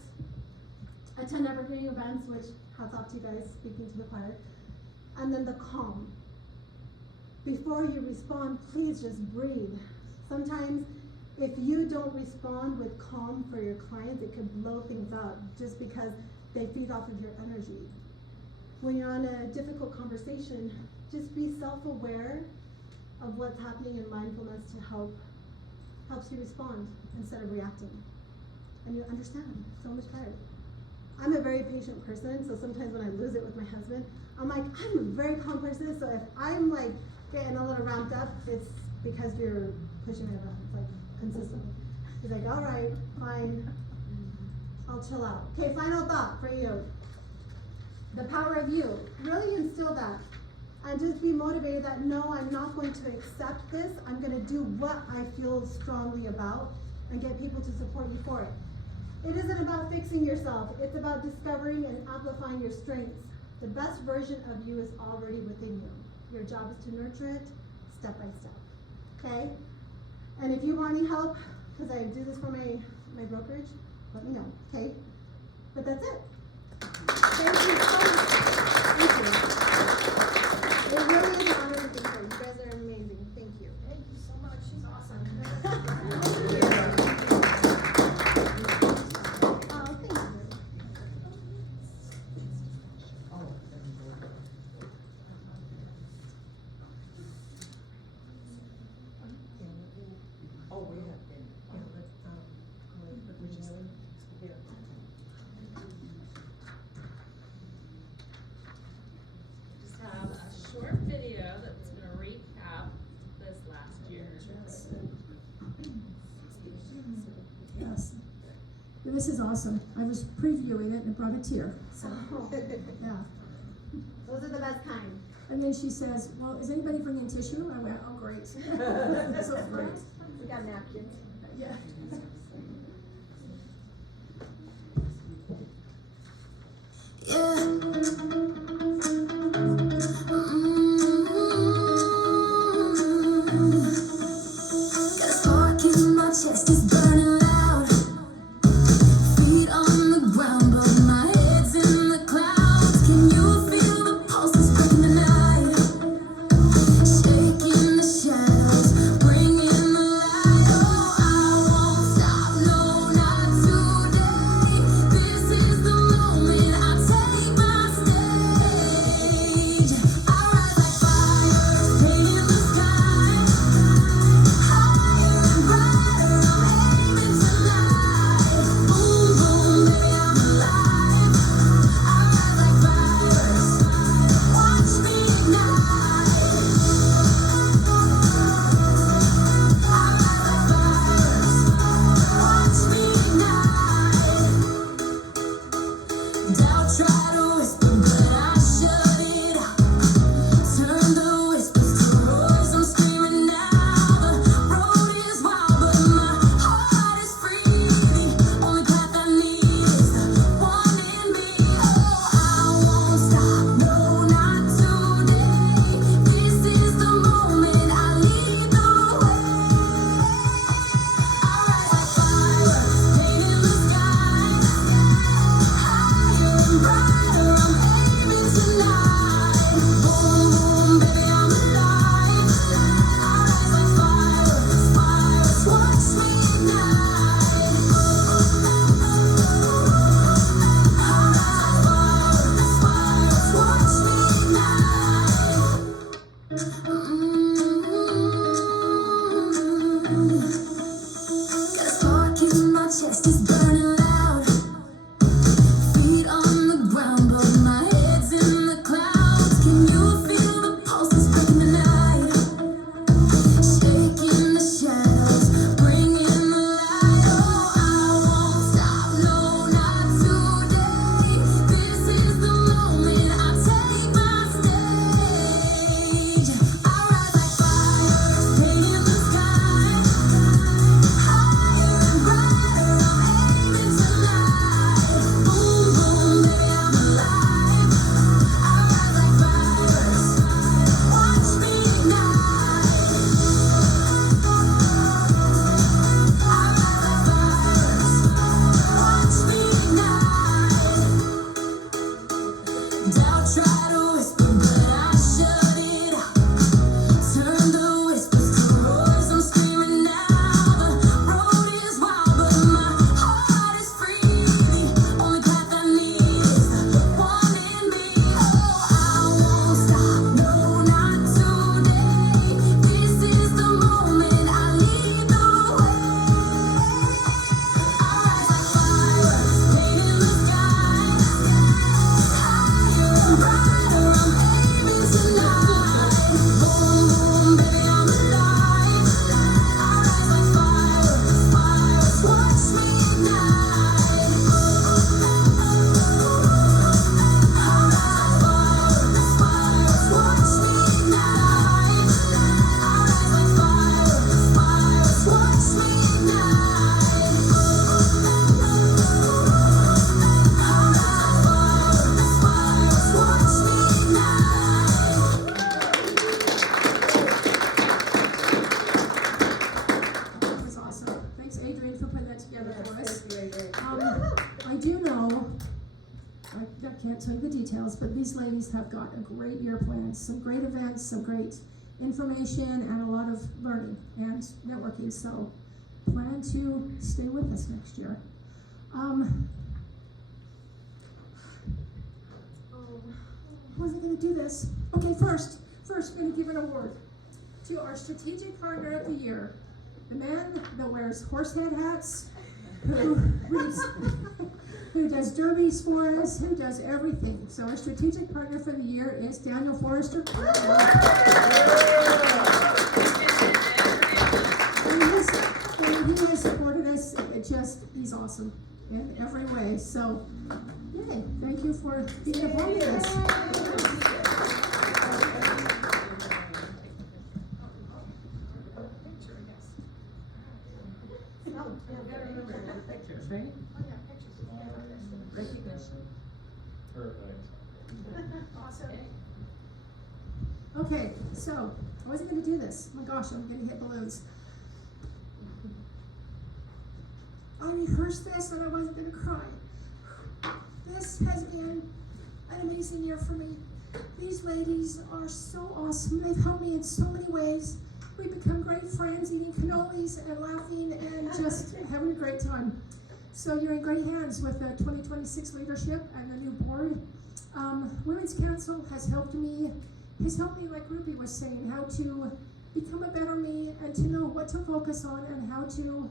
attend networking events, which hats off to you guys speaking to the choir. And then the calm. Before you respond, please just breathe. Sometimes if you don't respond with calm for your clients, it could blow things up just because they feed off of your energy. When you're on a difficult conversation, just be self-aware of what's happening in mindfulness to helps you respond instead of reacting. And you understand so much better. I'm a very patient person, so sometimes when I lose it with my husband, I'm like, I'm a very calm person, so if I'm like getting a little ramped up, it's because you're pushing my buttons, like consistently. He's like, all right, fine, I'll chill out. Okay, final thought for you. The power of you. Really instill that. And just be motivated that no, I'm not going to accept this. I'm going to do what I feel strongly about and get people to support you for it. It isn't about fixing yourself. It's about discovering and amplifying your strengths. The best version of you is already within you. Your job is to nurture it step by step. Okay? And if you want any help, because I do this for my brokerage, let me know. Okay? But that's it. Thank you so much. Thank you. It really is an honor to be here. You guys are amazing. Thank you. Thank you so much, she's awesome. Oh, thank you. Just have a short video that's gonna recap this last year. Yes. This is awesome. I was previewing it and it brought a tear, so, yeah. Those are the best kind. And then she says, well, is anybody bringing tissue? I went, oh, great. So great. We got napkins. Yeah. Chest is burning loud, feet on the ground, but my head's in the clouds. Can you feel the pulses breaking the night, shaking the shadows, bringing the light? Oh, I won't can't tell you the details, but these ladies have got a great year planned, some great events, some great information, and a lot of learning and networking, so plan to stay with us next year. Wasn't gonna do this. Okay, first, we're gonna give an award to our strategic partner of the year, the man that wears horse head hats, who does derbies for us, who does everything. So our strategic partner for the year is Daniel Forrester. And he has supported us. He's awesome in every way. So, yay! Thank you for being a part of this. Perfect. Awesome. Okay, so I wasn't gonna do this. Oh my gosh, I'm gonna hit balloons. I rehearsed this and I wasn't gonna cry. This has been an amazing year for me. These ladies are so awesome. They've helped me in so many ways. We've become great friends, eating cannolis and laughing and just having a great time. So you're in great hands with the 2026 leadership and the new board. Women's Council has helped me, like Ruby was saying, how to become a better me and to know what to focus on and how to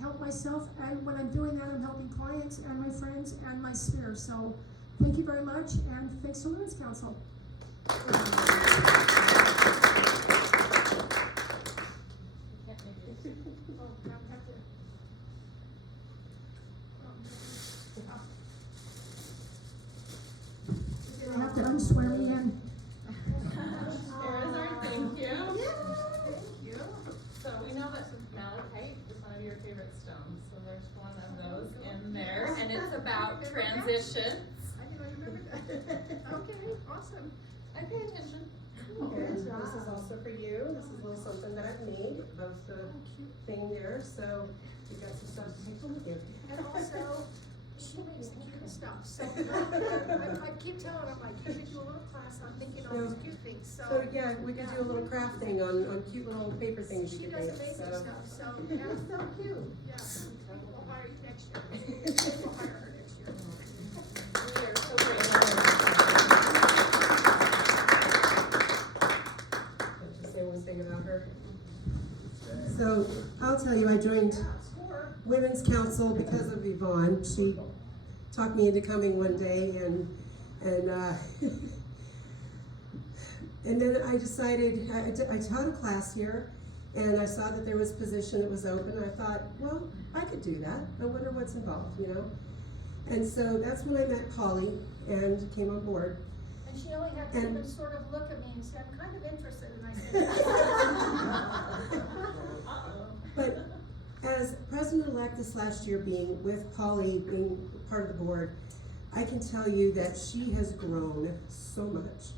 help myself. And when I'm doing that, I'm helping clients and my friends and my sphere. So thank you very much, and thanks to Women's Council. I have to unswear me in. Here's our thank you. Thank you. So we know that malachite is one of your favorite stones, so there's one of those in there, and it's about transitions. I can remember that. Okay, awesome. I pay attention. And this is also for you. This is a little something that I've made above the thing there, so you got some stuff to take home with you. And also, she makes the cute stuff, so I keep telling her, like, you should do a little class on thinking all those cute things, so. So yeah, we could do a little craft thing on cute little paper things you She could does make, amazing so. stuff, so, yeah, so cute, yeah, we'll hire you next year. We'll hire her next year. We are so grateful. Just say one thing about her. So I'll tell you, I joined Women's Council because of Yvonne. She talked me into coming one day, and and then I decided, I taught a class here, and I saw that there was a position that was open. I thought, well, I could do that. I wonder what's involved, you know? And so that's when I met Polly and came on board. And she only had to even sort of look at me and say, I'm kind of interested, and I said, But as president-elect this last year, being with Polly, being part of the board, I can tell you that she has grown so much.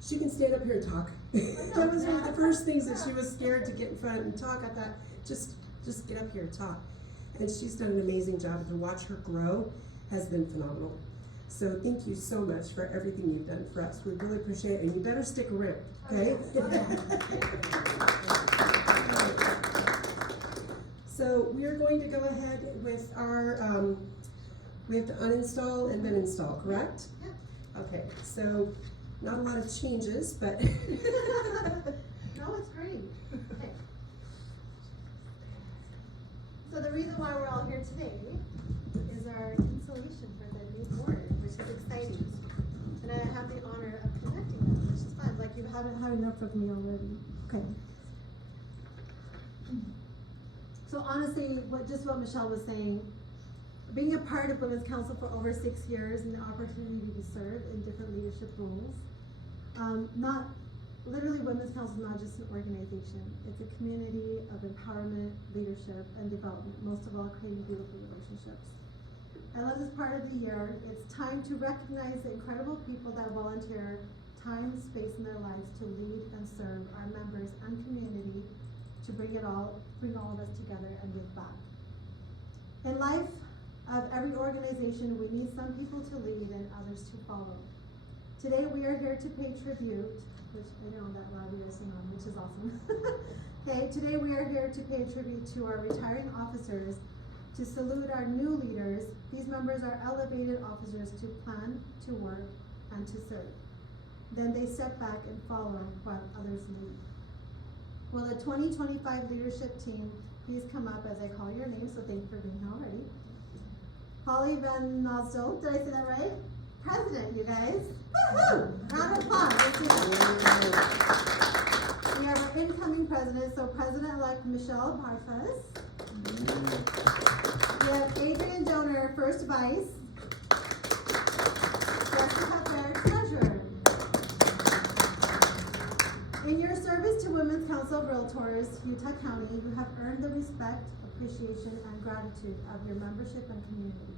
She can stand up here and talk. That was one of the first things that she was scared to get in front and talk. I thought, just get up here and talk. And she's done an amazing job. To watch her grow has been phenomenal. So thank you so much for everything you've done for us. We really appreciate it, and you better stick around, okay? So we are going to go ahead with our, we have to uninstall and then install, correct? Yeah. Okay, so not a lot of changes, but. No, it's great. Okay. So the reason why we're all here today is our installation for the new board, which is exciting. And I have the honor of connecting them, which is fun. Like, you haven't had enough of me already. Okay. So honestly, what Michelle was saying, being a part of Women's Council for over 6 years and the opportunity to serve in different leadership roles, literally Women's Council is not just an organization, it's a community of empowerment, leadership, and development, most of all creating beautiful relationships. I love this part of the year. It's time to recognize the incredible people that volunteer time and space in their lives to lead and serve our members and community, to bring all of us together and give back. In life, of every organization, we need some people to lead and others to follow. Today, we are here to pay tribute, which I know that loud you guys sing on, which is awesome. Okay, today we are here to pay tribute to our retiring officers, to salute our new leaders. These members are elevated officers to plan, to work, and to serve. Then they step back and follow what others lead. Will the 2025 leadership team please come up as I call your name, so thank you for being here already. Holly Van Nosdorp, did I say that right? President, you guys. Woo-hoo! Round of applause. Let's do that. We have our incoming president, so President-elect Michelle Barfus. We have Adrian Donor, first vice. Jessica Fair, treasurer. In your service to Women's Council of Realtors, Utah County, you have earned the respect, appreciation, and gratitude of your membership and community.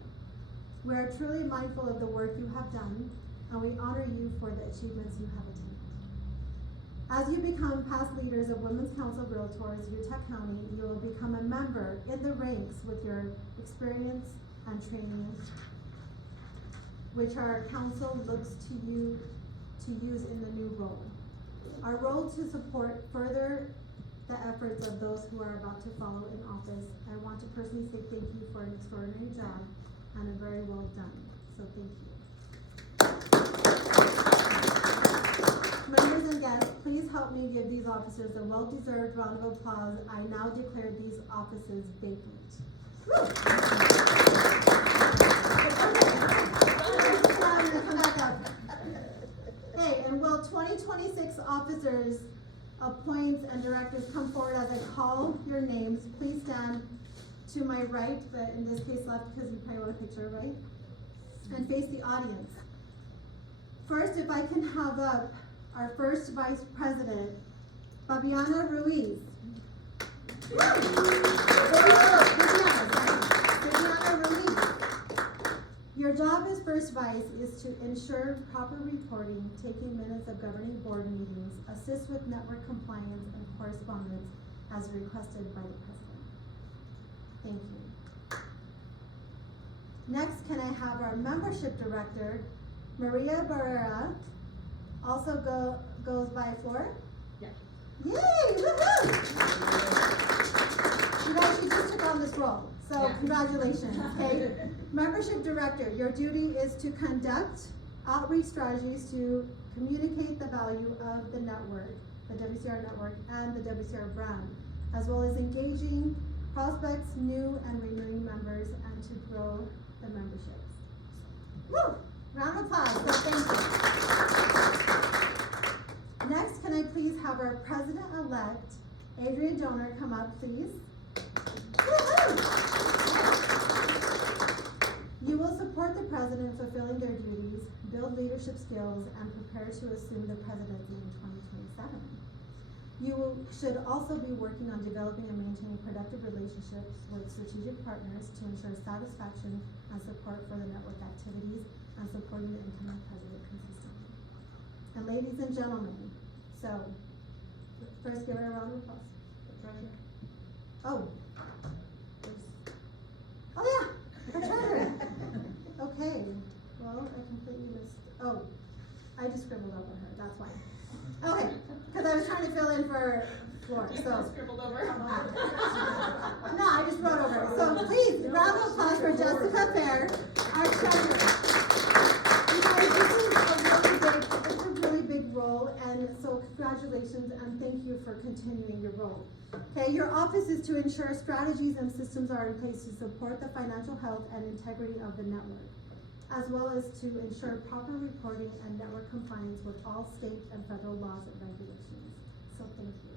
We are truly mindful of the work you have done, and we honor you for the achievements you have attained. As you become past leaders of Women's Council of Realtors, Utah County, you will become a member in the ranks with your experience and training, which our council looks to you to use in the new role. Our role to support further the efforts of those who are about to follow in office. I want to personally say thank you for an extraordinary job and a very well done. So thank you. Members and guests, please help me give these officers a well-deserved round of applause. I now declare these offices vacant. Come back up. Okay, and will 2026 officers, appoints, and directors come forward as I call your names? Please stand to my right, but in this case left because you probably want a picture, right? And face the audience. First, if I can have up our first vice president, Fabiana Ruiz. Fabiana Ruiz. Your job as first vice is to ensure proper reporting, taking minutes of governing board meetings, assist with network compliance and correspondence as requested by the president. Thank you. Next, can I have our membership director, Maria Barrera, also goes by Flora? Yeah. Yay! Woohoo! You guys, she just took on this role, so Yeah. Congratulations, okay? Membership director, your duty is to conduct outreach strategies to communicate the value of the network, the WCR network, and the WCR brand, as well as engaging prospects, new and renewing members, and to grow the memberships. Woo! Round of applause, so thank you. Next, can I please have our president-elect, Adrian Donor, come up, please? Woo-hoo! You will support the president fulfilling their duties, build leadership skills, and prepare to assume the presidency in 2027. You should also be working on developing and maintaining productive relationships with strategic partners to ensure satisfaction and support for the network activities and supporting the incoming president consistently. And ladies and gentlemen, so first give her a round of applause. Oh. Oh yeah, the treasurer. Okay, well, I completely missed, oh, I just scribbled over her, that's why. Okay, because I was trying to fill in for Flora, so. Scribbled over. No, I just wrote over her. So please, round of applause for Jessica Fair, our treasurer. You guys, this is a really big role, and so congratulations and thank you for continuing your role. Okay, your office is to ensure strategies and systems are in place to support the financial health and integrity of the network, as well as to ensure proper reporting and network compliance with all state and federal laws and regulations. So thank you.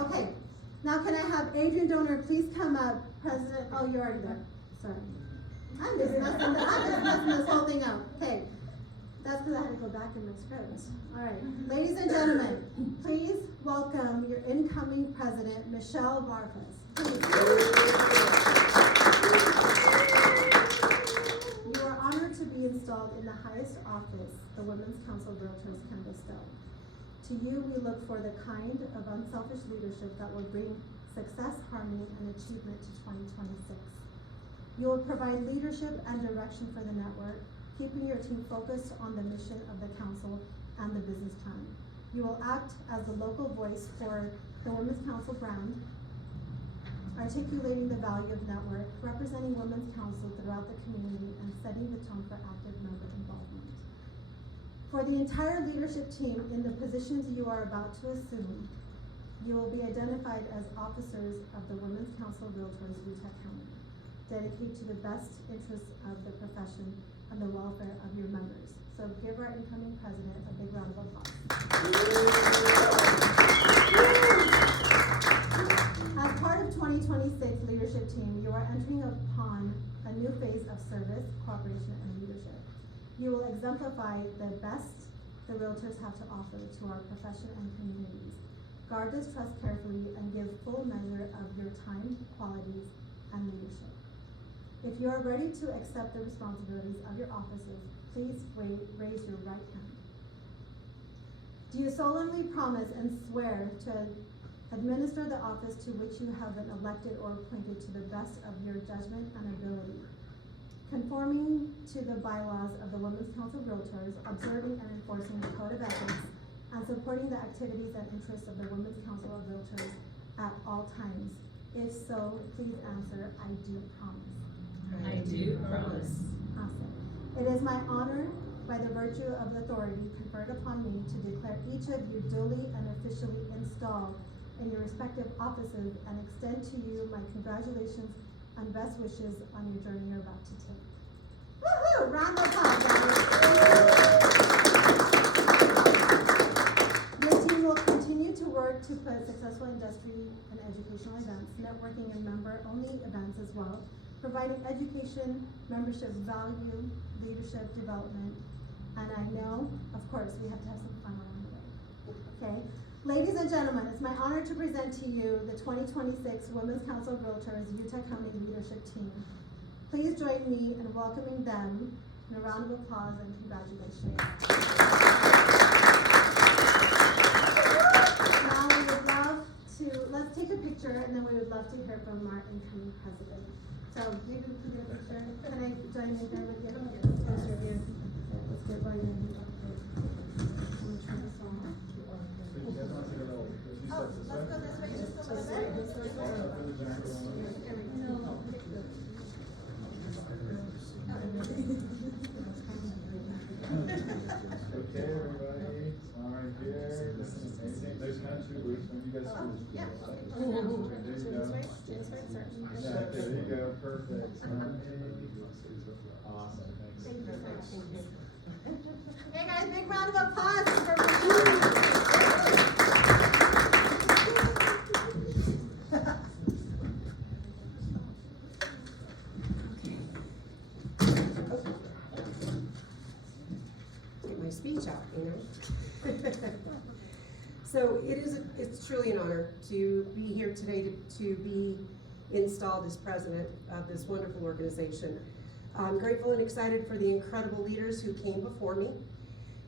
Okay, now can I have Adrian Donor please come up, President, oh, you're already there, sorry. I'm just messing this whole thing up, okay. That's because I had to go back in my script. All right, ladies and gentlemen, please welcome your incoming president, Michelle Barfus. You are honored to be installed in the highest office the Women's Council of Realtors can bestow. To you, we look for the kind of unselfish leadership that will bring success, harmony, and achievement to 2026. You will provide leadership and direction for the network, keeping your team focused on the mission of the council and the business plan. You will act as the local voice for the Women's Council brand, articulating the value of network, representing Women's Council throughout the community, and setting the tone for active member involvement. For the entire leadership team in the positions you are about to assume, you will be identified as officers of the Women's Council of Realtors Utah County, dedicated to the best interests of the profession and the welfare of your members. So give our incoming president a big round of applause. As part of 2026 leadership team, you are entering upon a new phase of service, cooperation, and leadership. You will exemplify the best the realtors have to offer to our profession and communities. Guard this trust carefully and give full measure of your time, qualities, and leadership. If you are ready to accept the responsibilities of your offices, please raise your right hand. Do you solemnly promise and swear to administer the office to which you have been elected or appointed to the best of your judgment and ability, conforming to the bylaws of the Women's Council of Realtors, observing and enforcing the code of ethics, and supporting the activities and interests of the Women's Council of Realtors at all times? If so, please answer, I do promise. I do promise. Awesome. It is my honor, by the virtue of the authority conferred upon me, to declare each of you duly and officially installed in your respective offices and extend to you my congratulations and best wishes on your journey you're about to take. Woohoo! Round of applause, guys. Your team will continue to work to put successful industry and educational events, networking and member-only events as well, providing education, membership value, leadership development, and I know, of course, we have to have some fun along the way. Okay? Ladies and gentlemen, it's my honor to present to you the 2026 Women's Council of Realtors Utah County Leadership Team. Please join me in welcoming them in a round of applause and congratulations. Now we would love to, let's take a picture and then we would love to hear from our incoming president. So maybe we can get a picture. Can I join in there with you? Yes. Let's get right in. I'm gonna turn this on. Oh, let's go this way just a little bit. Okay, everybody, smile right here. This is amazing. There's kind of two groups when you guys do this. Yeah. There you go. Yeah, there you go. Perfect. Awesome. Thanks. Hey guys, big round of applause for Get my speech out, you know? So it's truly an honor to be here today to be installed as president of this wonderful organization. I'm grateful and excited for the incredible leaders who came before me,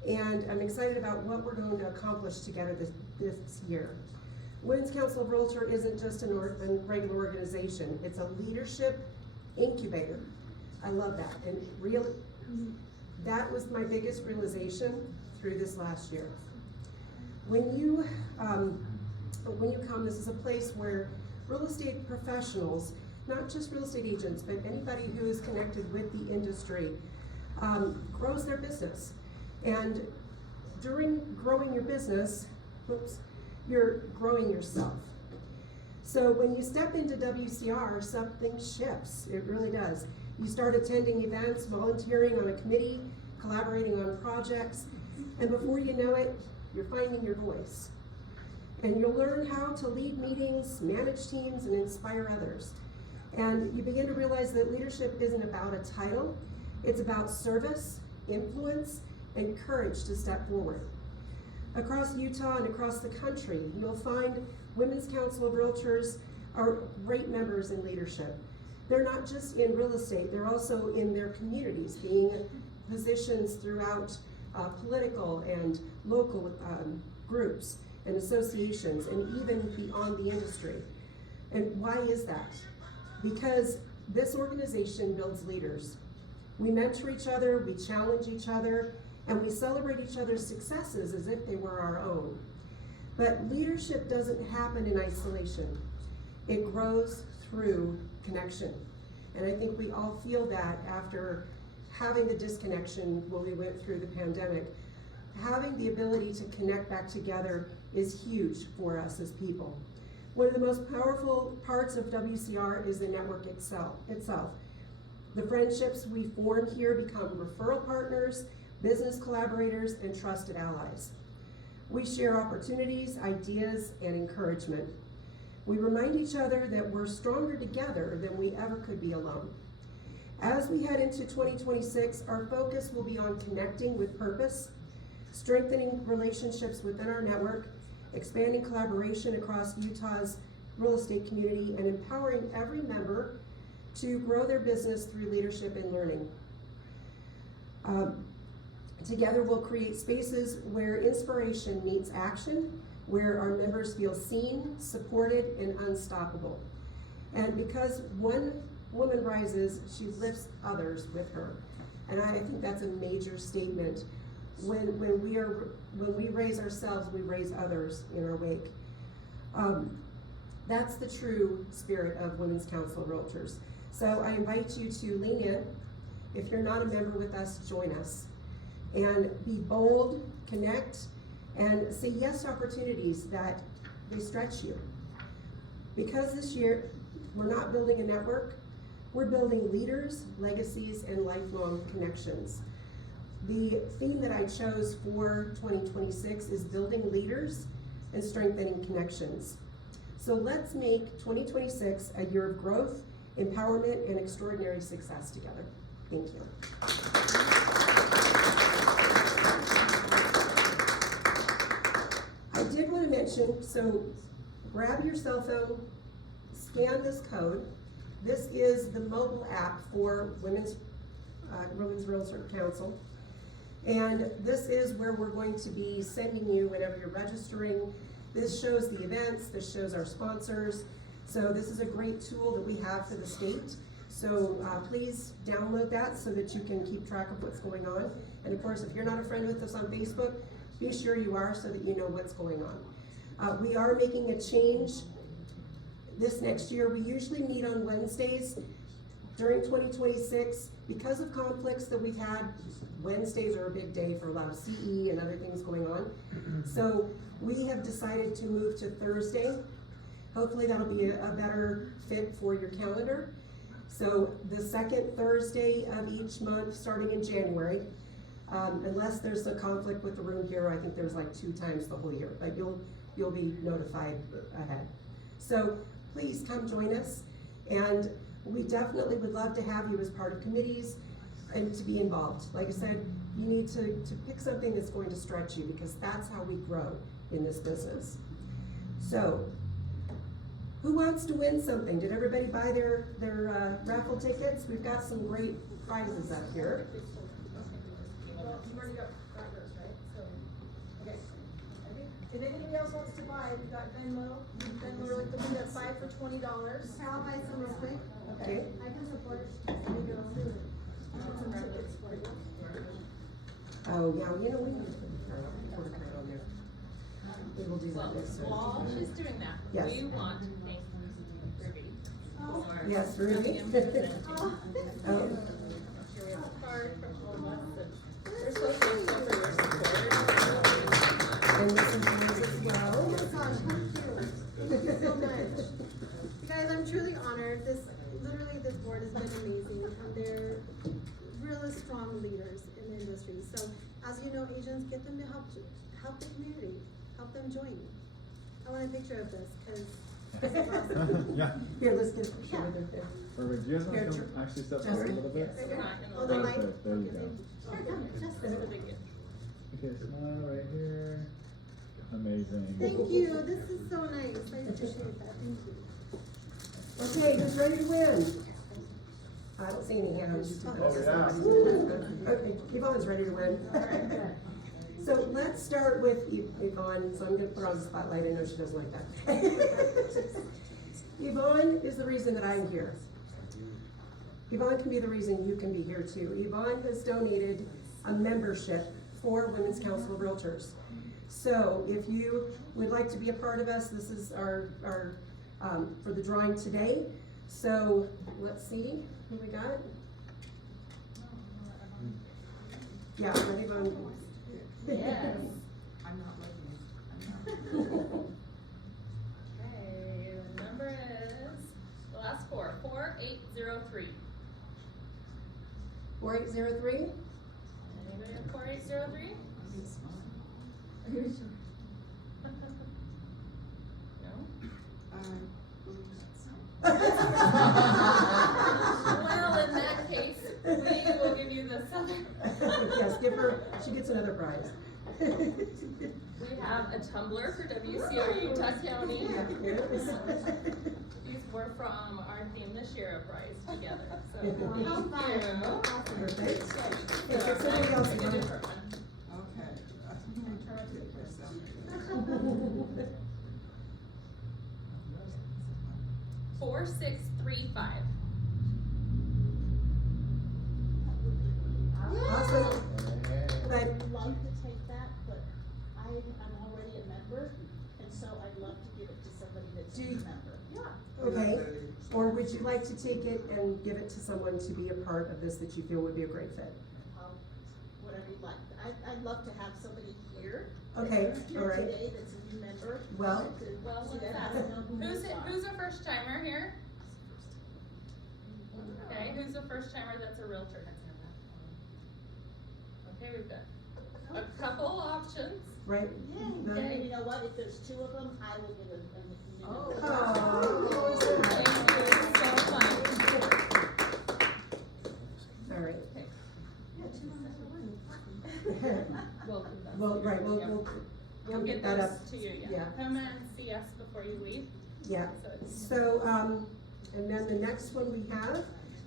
and I'm excited about what we're going to accomplish together this year. Women's Council of Realtors isn't just a regular organization, it's a leadership incubator. I love that, and really, that was my biggest realization through this last year. When you come, this is a place where real estate professionals, not just real estate agents, but anybody who is connected with the industry, grows their business. And during growing your business, you're growing yourself. So when you step into WCR, something shifts, it really does. You start attending events, volunteering on a committee, collaborating on projects, and before you know it, you're finding your voice. And you'll learn how to lead meetings, manage teams, and inspire others. And you begin to realize that leadership isn't about a title, it's about service, influence, and courage to step forward. Across Utah and across the country, you'll find Women's Council of Realtors are great members in leadership. They're not just in real estate, they're also in their communities, being positions throughout political and local groups and associations, and even beyond the industry. And why is that? Because this organization builds leaders. We mentor each other, we challenge each other, and we celebrate each other's successes as if they were our own. But leadership doesn't happen in isolation. It grows through connection. And I think we all feel that after having the disconnection when we went through the pandemic. Having the ability to connect back together is huge for us as people. One of the most powerful parts of WCR is the network itself. The friendships we form here become referral partners, business collaborators, and trusted allies. We share opportunities, ideas, and encouragement. We remind each other that we're stronger together than we ever could be alone. As we head into 2026, our focus will be on connecting with purpose, strengthening relationships within our network, expanding collaboration across Utah's real estate community, and empowering every member to grow their business through leadership and learning. Together we'll create spaces where inspiration meets action, where our members feel seen, supported, and unstoppable. And because one woman rises, she lifts others with her. And I think that's a major statement. When we raise ourselves, we raise others in our wake. That's the true spirit of Women's Council of Realtors. So I invite you to lean in. If you're not a member with us, join us. And be bold, connect, and say yes to opportunities that they stretch you. Because this year, we're not building a network, we're building leaders, legacies, and lifelong connections. The theme that I chose for 2026 is building leaders and strengthening connections. So let's make 2026 a year of growth, empowerment, and extraordinary success together. Thank you. I did want to mention, so grab your cell phone, scan this code. This is the mobile app for Women's Realtor Council. And this is where we're going to be sending you whenever you're registering. This shows the events, this shows our sponsors. So this is a great tool that we have for the state. So please download that so that you can keep track of what's going on. And of course, if you're not a friend with us on Facebook, be sure you are so that you know what's going on. We are making a change this next year. We usually meet on Wednesdays. During 2026, because of conflicts that we've had, Wednesdays are a big day for a lot of CE and other things going on. So we have decided to move to Thursday. Hopefully that'll be a better fit for your calendar. So the second Thursday of each month, starting in January, unless there's a conflict with the room here, I think there's like 2 times the whole year, but you'll be notified ahead. So please come join us, and we definitely would love to have you as part of committees and to be involved. Like I said, you need to pick something that's going to stretch you, because that's how we grow in this business. So, who wants to win something? Did everybody buy their raffle tickets? We've got some great prizes up here. Well, you've already got yours, right? So, okay. If anybody else wants to buy, we've got Venmo. Venmo really quick. We got 5 for $20. I'll buy some real quick. Okay. I can support. There you go. Some tickets for you. Oh, yeah, you know, we need to put our report card on there. We will do that next time. While she's doing that, Yes. we want to thank Ruby for Yes, Ruby. coming in person. Oh. I'm sure we have a card from all of us, and we're so thankful for your support. And this is yours as well. Oh my gosh, thank you so much. You guys, I'm truly honored. This board has been amazing, and they're really strong leaders in the industry. So, as you know, agents, get them to help the community, help them join. I want a picture of this, because this is awesome. Yeah. Here, let's get a picture of it there. Perfect. Do you guys want to come actually step forward a little bit? Right here? Not gonna Oh, the lie. light? Perfect. There you go. Sure, come, just This is a big gift. Okay, smile right here. Amazing. Thank you, this is so nice, I appreciate that, thank you. Okay, who's ready to win? I don't see any hands. Oh, yeah. Okay, Yvonne's ready to win. So let's start with Yvonne, so I'm gonna put her on the spotlight, I know she doesn't like that. Yvonne is the reason that I'm here. Yvonne can be the reason you can be here too. Yvonne has donated a membership for Women's Council of Realtors. So if you would like to be a part of us, this is our for the drawing today. So let's see who we got. Yeah, let Yvonne. Yes. I'm not looking. Okay, the number is, the last four, 4803. 4803? Anybody have 4803? No? Well, in that case, we will give you this other. Yes, give her, she gets another prize. We have a tumbler for WCR Utah County. These were from our theme this year of Rise Together, so thank you. Perfect. So Hey, get somebody else a one. different one. 4635. Awesome. Right. I'd love to take that, but I'm already a member, and so I'd love to give it to somebody that's Do a you- member. Yeah. Okay, or would you like to take it and give it to someone to be a part of this that you feel would be a great fit? Whatever you'd like. I'd love to have somebody here. Okay, that's here all right. Today that's a new member. Well- to Well, see let's that, ask, I don't know who who's they it, are. who's a first timer here? Okay, who's a first timer that's a realtor? Okay, we've got a couple options. Right? Yay. Okay. And you know what? If there's two of them, I will give a new member. Oh. Thank you so much. All right. We'll Well, right, we'll We'll come get that those up. to you, Yeah. yeah. Come and see us before you leave. Yeah, So it's- so, and then the next one we have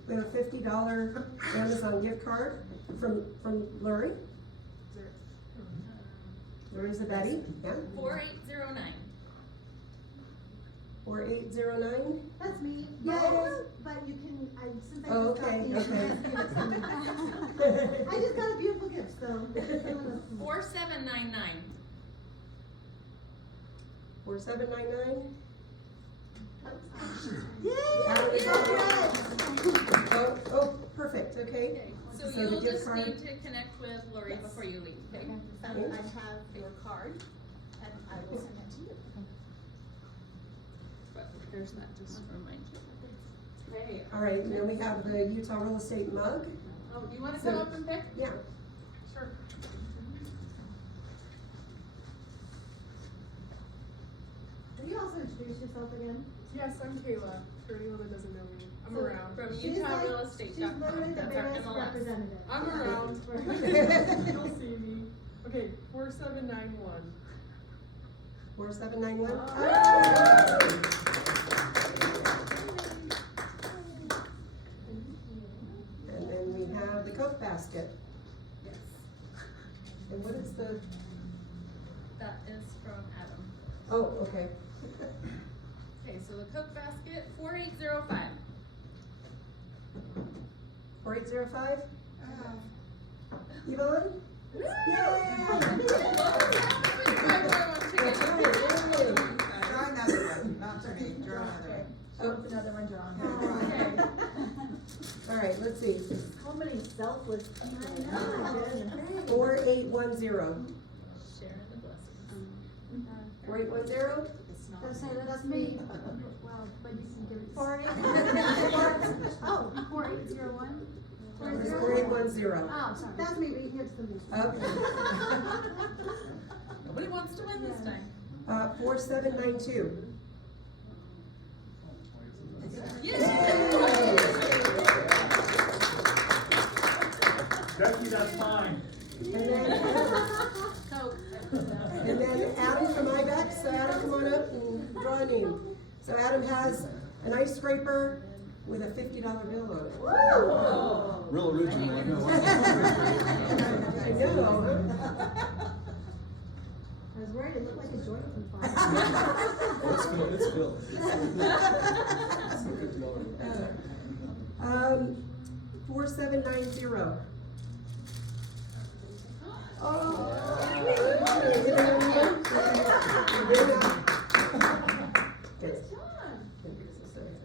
a $50 Amazon gift card from Lori. Lori Zabetti, yeah, 4809. 4809. That's me. Yay. But you can, since I Oh, just got okay, these, okay. I just got a beautiful gift, so. 4799. 4799. Yay! Oh, perfect, okay. So So the you'll gift just card- need to connect with Lori before you leave, okay? And I have your card, and I will send it to you. But there's that, just to remind you. Okay. All right, and then we have the Utah Real Estate mug. Oh, do you wanna So- come up and pick? Yeah. Sure. Will you also introduce yourself again? Yes, I'm Kayla, for anyone that doesn't know me. I'm So- around. From She's UtahRealEstate.com, literally the that's our biggest MLS. representative. I'm around. You'll see me. Okay, 4791. 4791. And then we have the Coke basket. Yes. And what is the, That is from Adam. oh, okay. Okay, so the Coke basket, 4805. 4805? Yvonne? Yay! That's right, yay! Draw another one, not for me, draw another one. Oh, Another one drawn. all right, let's see. How many selfless people? Oh, my goodness. 4810. Sharing the blessings. 4810? That's me. Wow, but you can give it. 48. Oh, 4801? 4810. Oh, sorry. That's me, but you can give it to me. Okay. Nobody wants to win this time. 4792. Becky, that's fine. And then Adam from IBEX, so Adam, come on up and draw a name. So Adam has an ice scraper with a $50 bill on it. Whoa. Real original, I know. I know. I was worried it looked like a Jordan from far. It's Phil, it's Phil. 4790.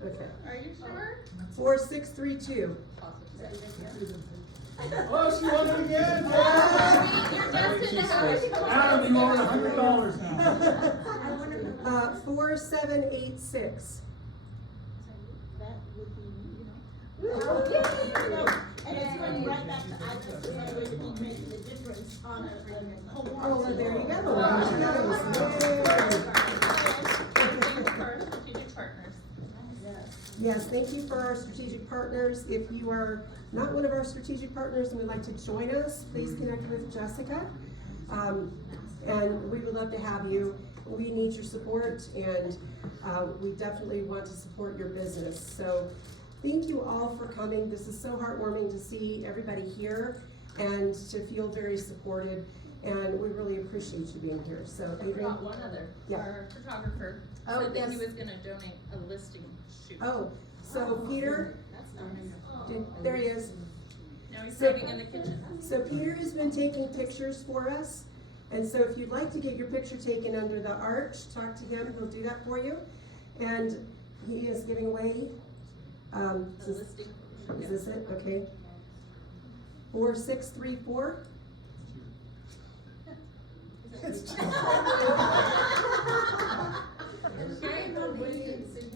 Okay. Are you sure? 4632. Oh, she won it again! You're destined to have it. Adam, you owe $100 now. 4786. That would be, you know. And it's going right back to, I just think it would be making a difference on a home warranty. Oh, well, there you go. Thanks for our strategic partners. Yes, thank you for our strategic partners. If you are not one of our strategic partners and would like to join us, please connect with Jessica. And we would love to have you. We need your support, and we definitely want to support your business. So thank you all for coming. This is so heartwarming to see everybody here and to feel very supported. And we really appreciate you being here. So I Adrian. forgot one other. Yeah. Our photographer Oh, said that he yes. was gonna donate a listing shoot. Oh, so Peter, That's nice. there he is. Now he's So- hiding in the kitchen. So Peter has been taking pictures for us, and so if you'd like to get your picture taken under the arch, talk to him, he'll do that for you. And he is giving away, A listing. is this it? Okay. 4634.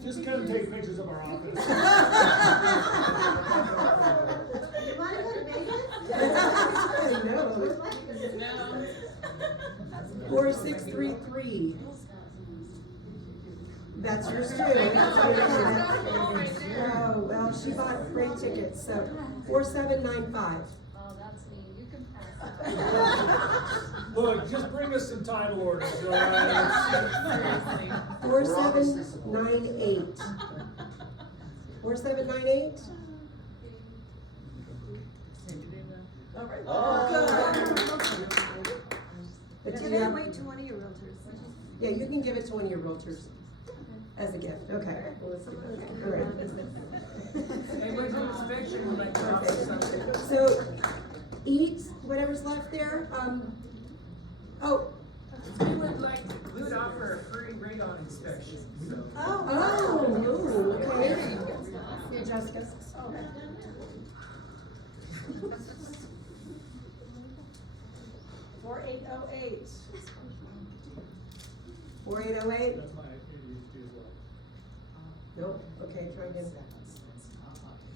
Just come take pictures of our office. You wanna go to Vegas? No. No. 4633. That's yours too. I know, there's no hole right there. Oh, well, she bought freight tickets, so 4795. Oh, that's me, you can pass that. Look, just bring us some title orders, all right? Seriously. 4798. 4798? But Give do it you have- away to one of your realtors. Yeah, you can give it to one of your realtors as a gift, okay. All right. Hey, when's the inspection, we'll let you off or something. So, eat whatever's left there, oh, We would like, we would offer a free radon inspection, so. oh, okay. Jessica. Four 4808. 4808? That's my ADHD as well. Nope, okay, try again.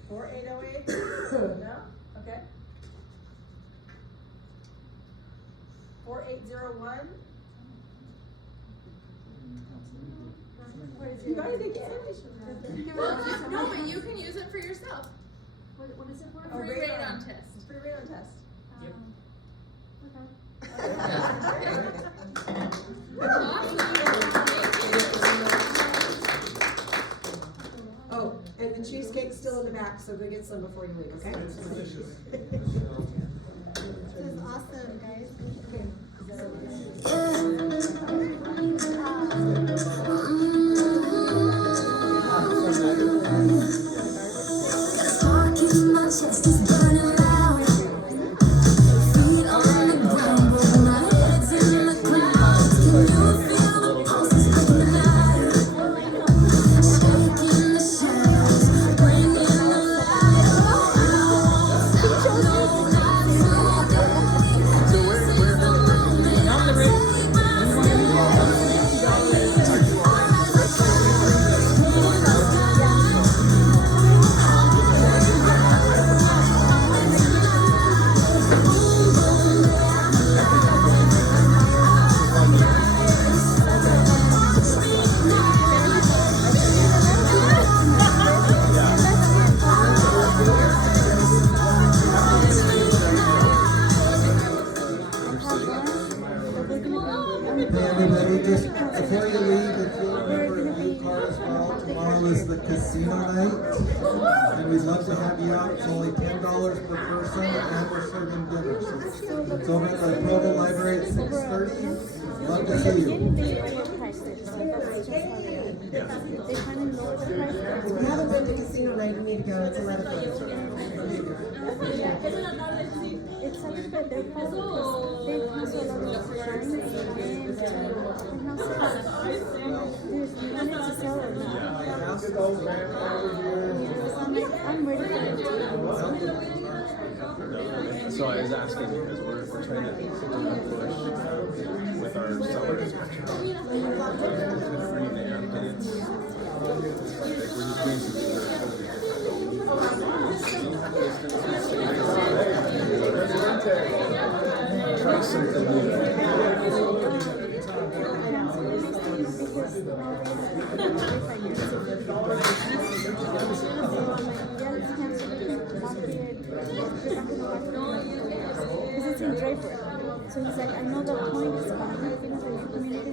4808? No? Okay. 4801? You got it again? Well, no, but you can use it for yourself. What is it for? Oh, Free radon. radon test. Free radon test. Oh, and the cheesecake's still in the back, so go get some before you leave, okay? It's delicious. This is awesome, guys. Talking, my chest is burning loud. Feet on the ground, but my head's in the clouds. Can you feel the pulses breaking the night? Shaking the shadows, bringing the light. No nights all day. This is the moment I take Hey everybody, just before you leave, if you'll remember a new car as well, tomorrow is the casino night. And we'd love to have you out, it's only $10 per person, and we're serving dinner. So it's over at the Provo Library at 6:30. Love to see you. They kind of lower the price. If you haven't been to casino night, you need to go, it's a lot of fun. It's a little bit their fault because they cancel a lot of crimes and open houses. There's units to sell or not. I'm ready for it. So I was asking because we're trying to push with our seller inspection. It's been revamped and it's like we're just doing some try something new. It's in Draper. So he's like, I know the point is coming up, you know, the community.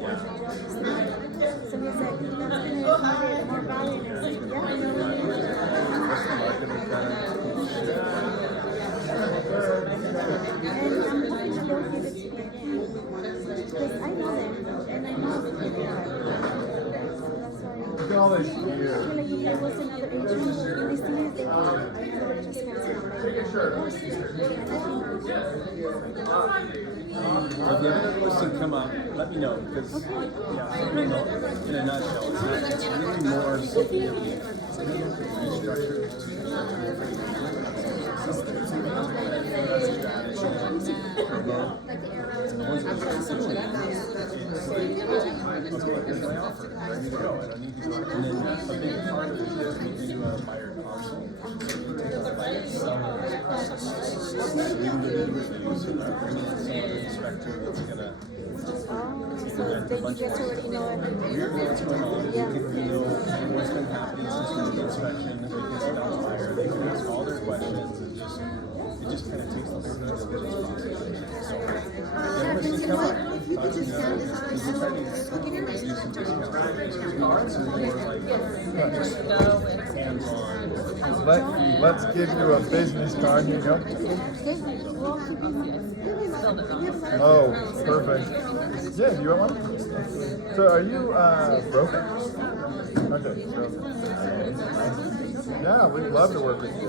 So he's like, that's gonna have more value. And I said, yeah, I know. And I'm hoping that they'll give it to me again. Because I know them, and I know the people. So that's why. I feel like if there was another agent, and they still is, they would just cancel If you have another listing come up, let me know, because, yeah, in a nutshell, it's really more something that we restructured once we start doing it, it's like, okay, here's my offer, ready to go, I don't need to go. And then a big part of it is we do a buyer consult. So we take a buyer seller process. So we can do reviews and our inspector that's gonna so they just already know everything. We're what's going on. Yeah. We know what's been happening since we did the inspection. We can sit down with buyer. They can ask all their questions and just it just kind of takes the whole due diligence process. So if you could just sound this out, do some discounts. Some more like just hands-on. Let's give you a business card. Here you go. Oh, perfect. Yeah, do you want one? So are you broker? Okay, so yeah, we'd love to work with you.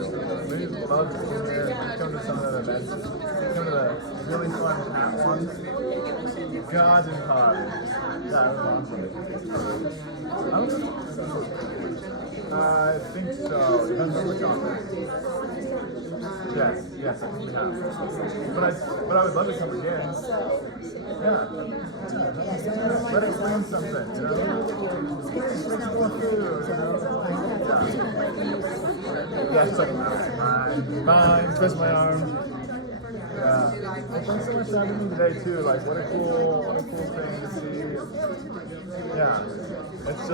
We'd love to come here and come to some of the events. Come to the really fun hat ones. God and Pod. Yeah, that was awesome. I think so. Depends on the conference. Yes, I think we have. But I would love to come again. Yeah. Let us learn something, you know? Let's more food, you know? Yeah, it's like, fine, twist my arm. Yeah. Thanks so much for having me today too. Like, what a cool thing to see. Yeah. It's just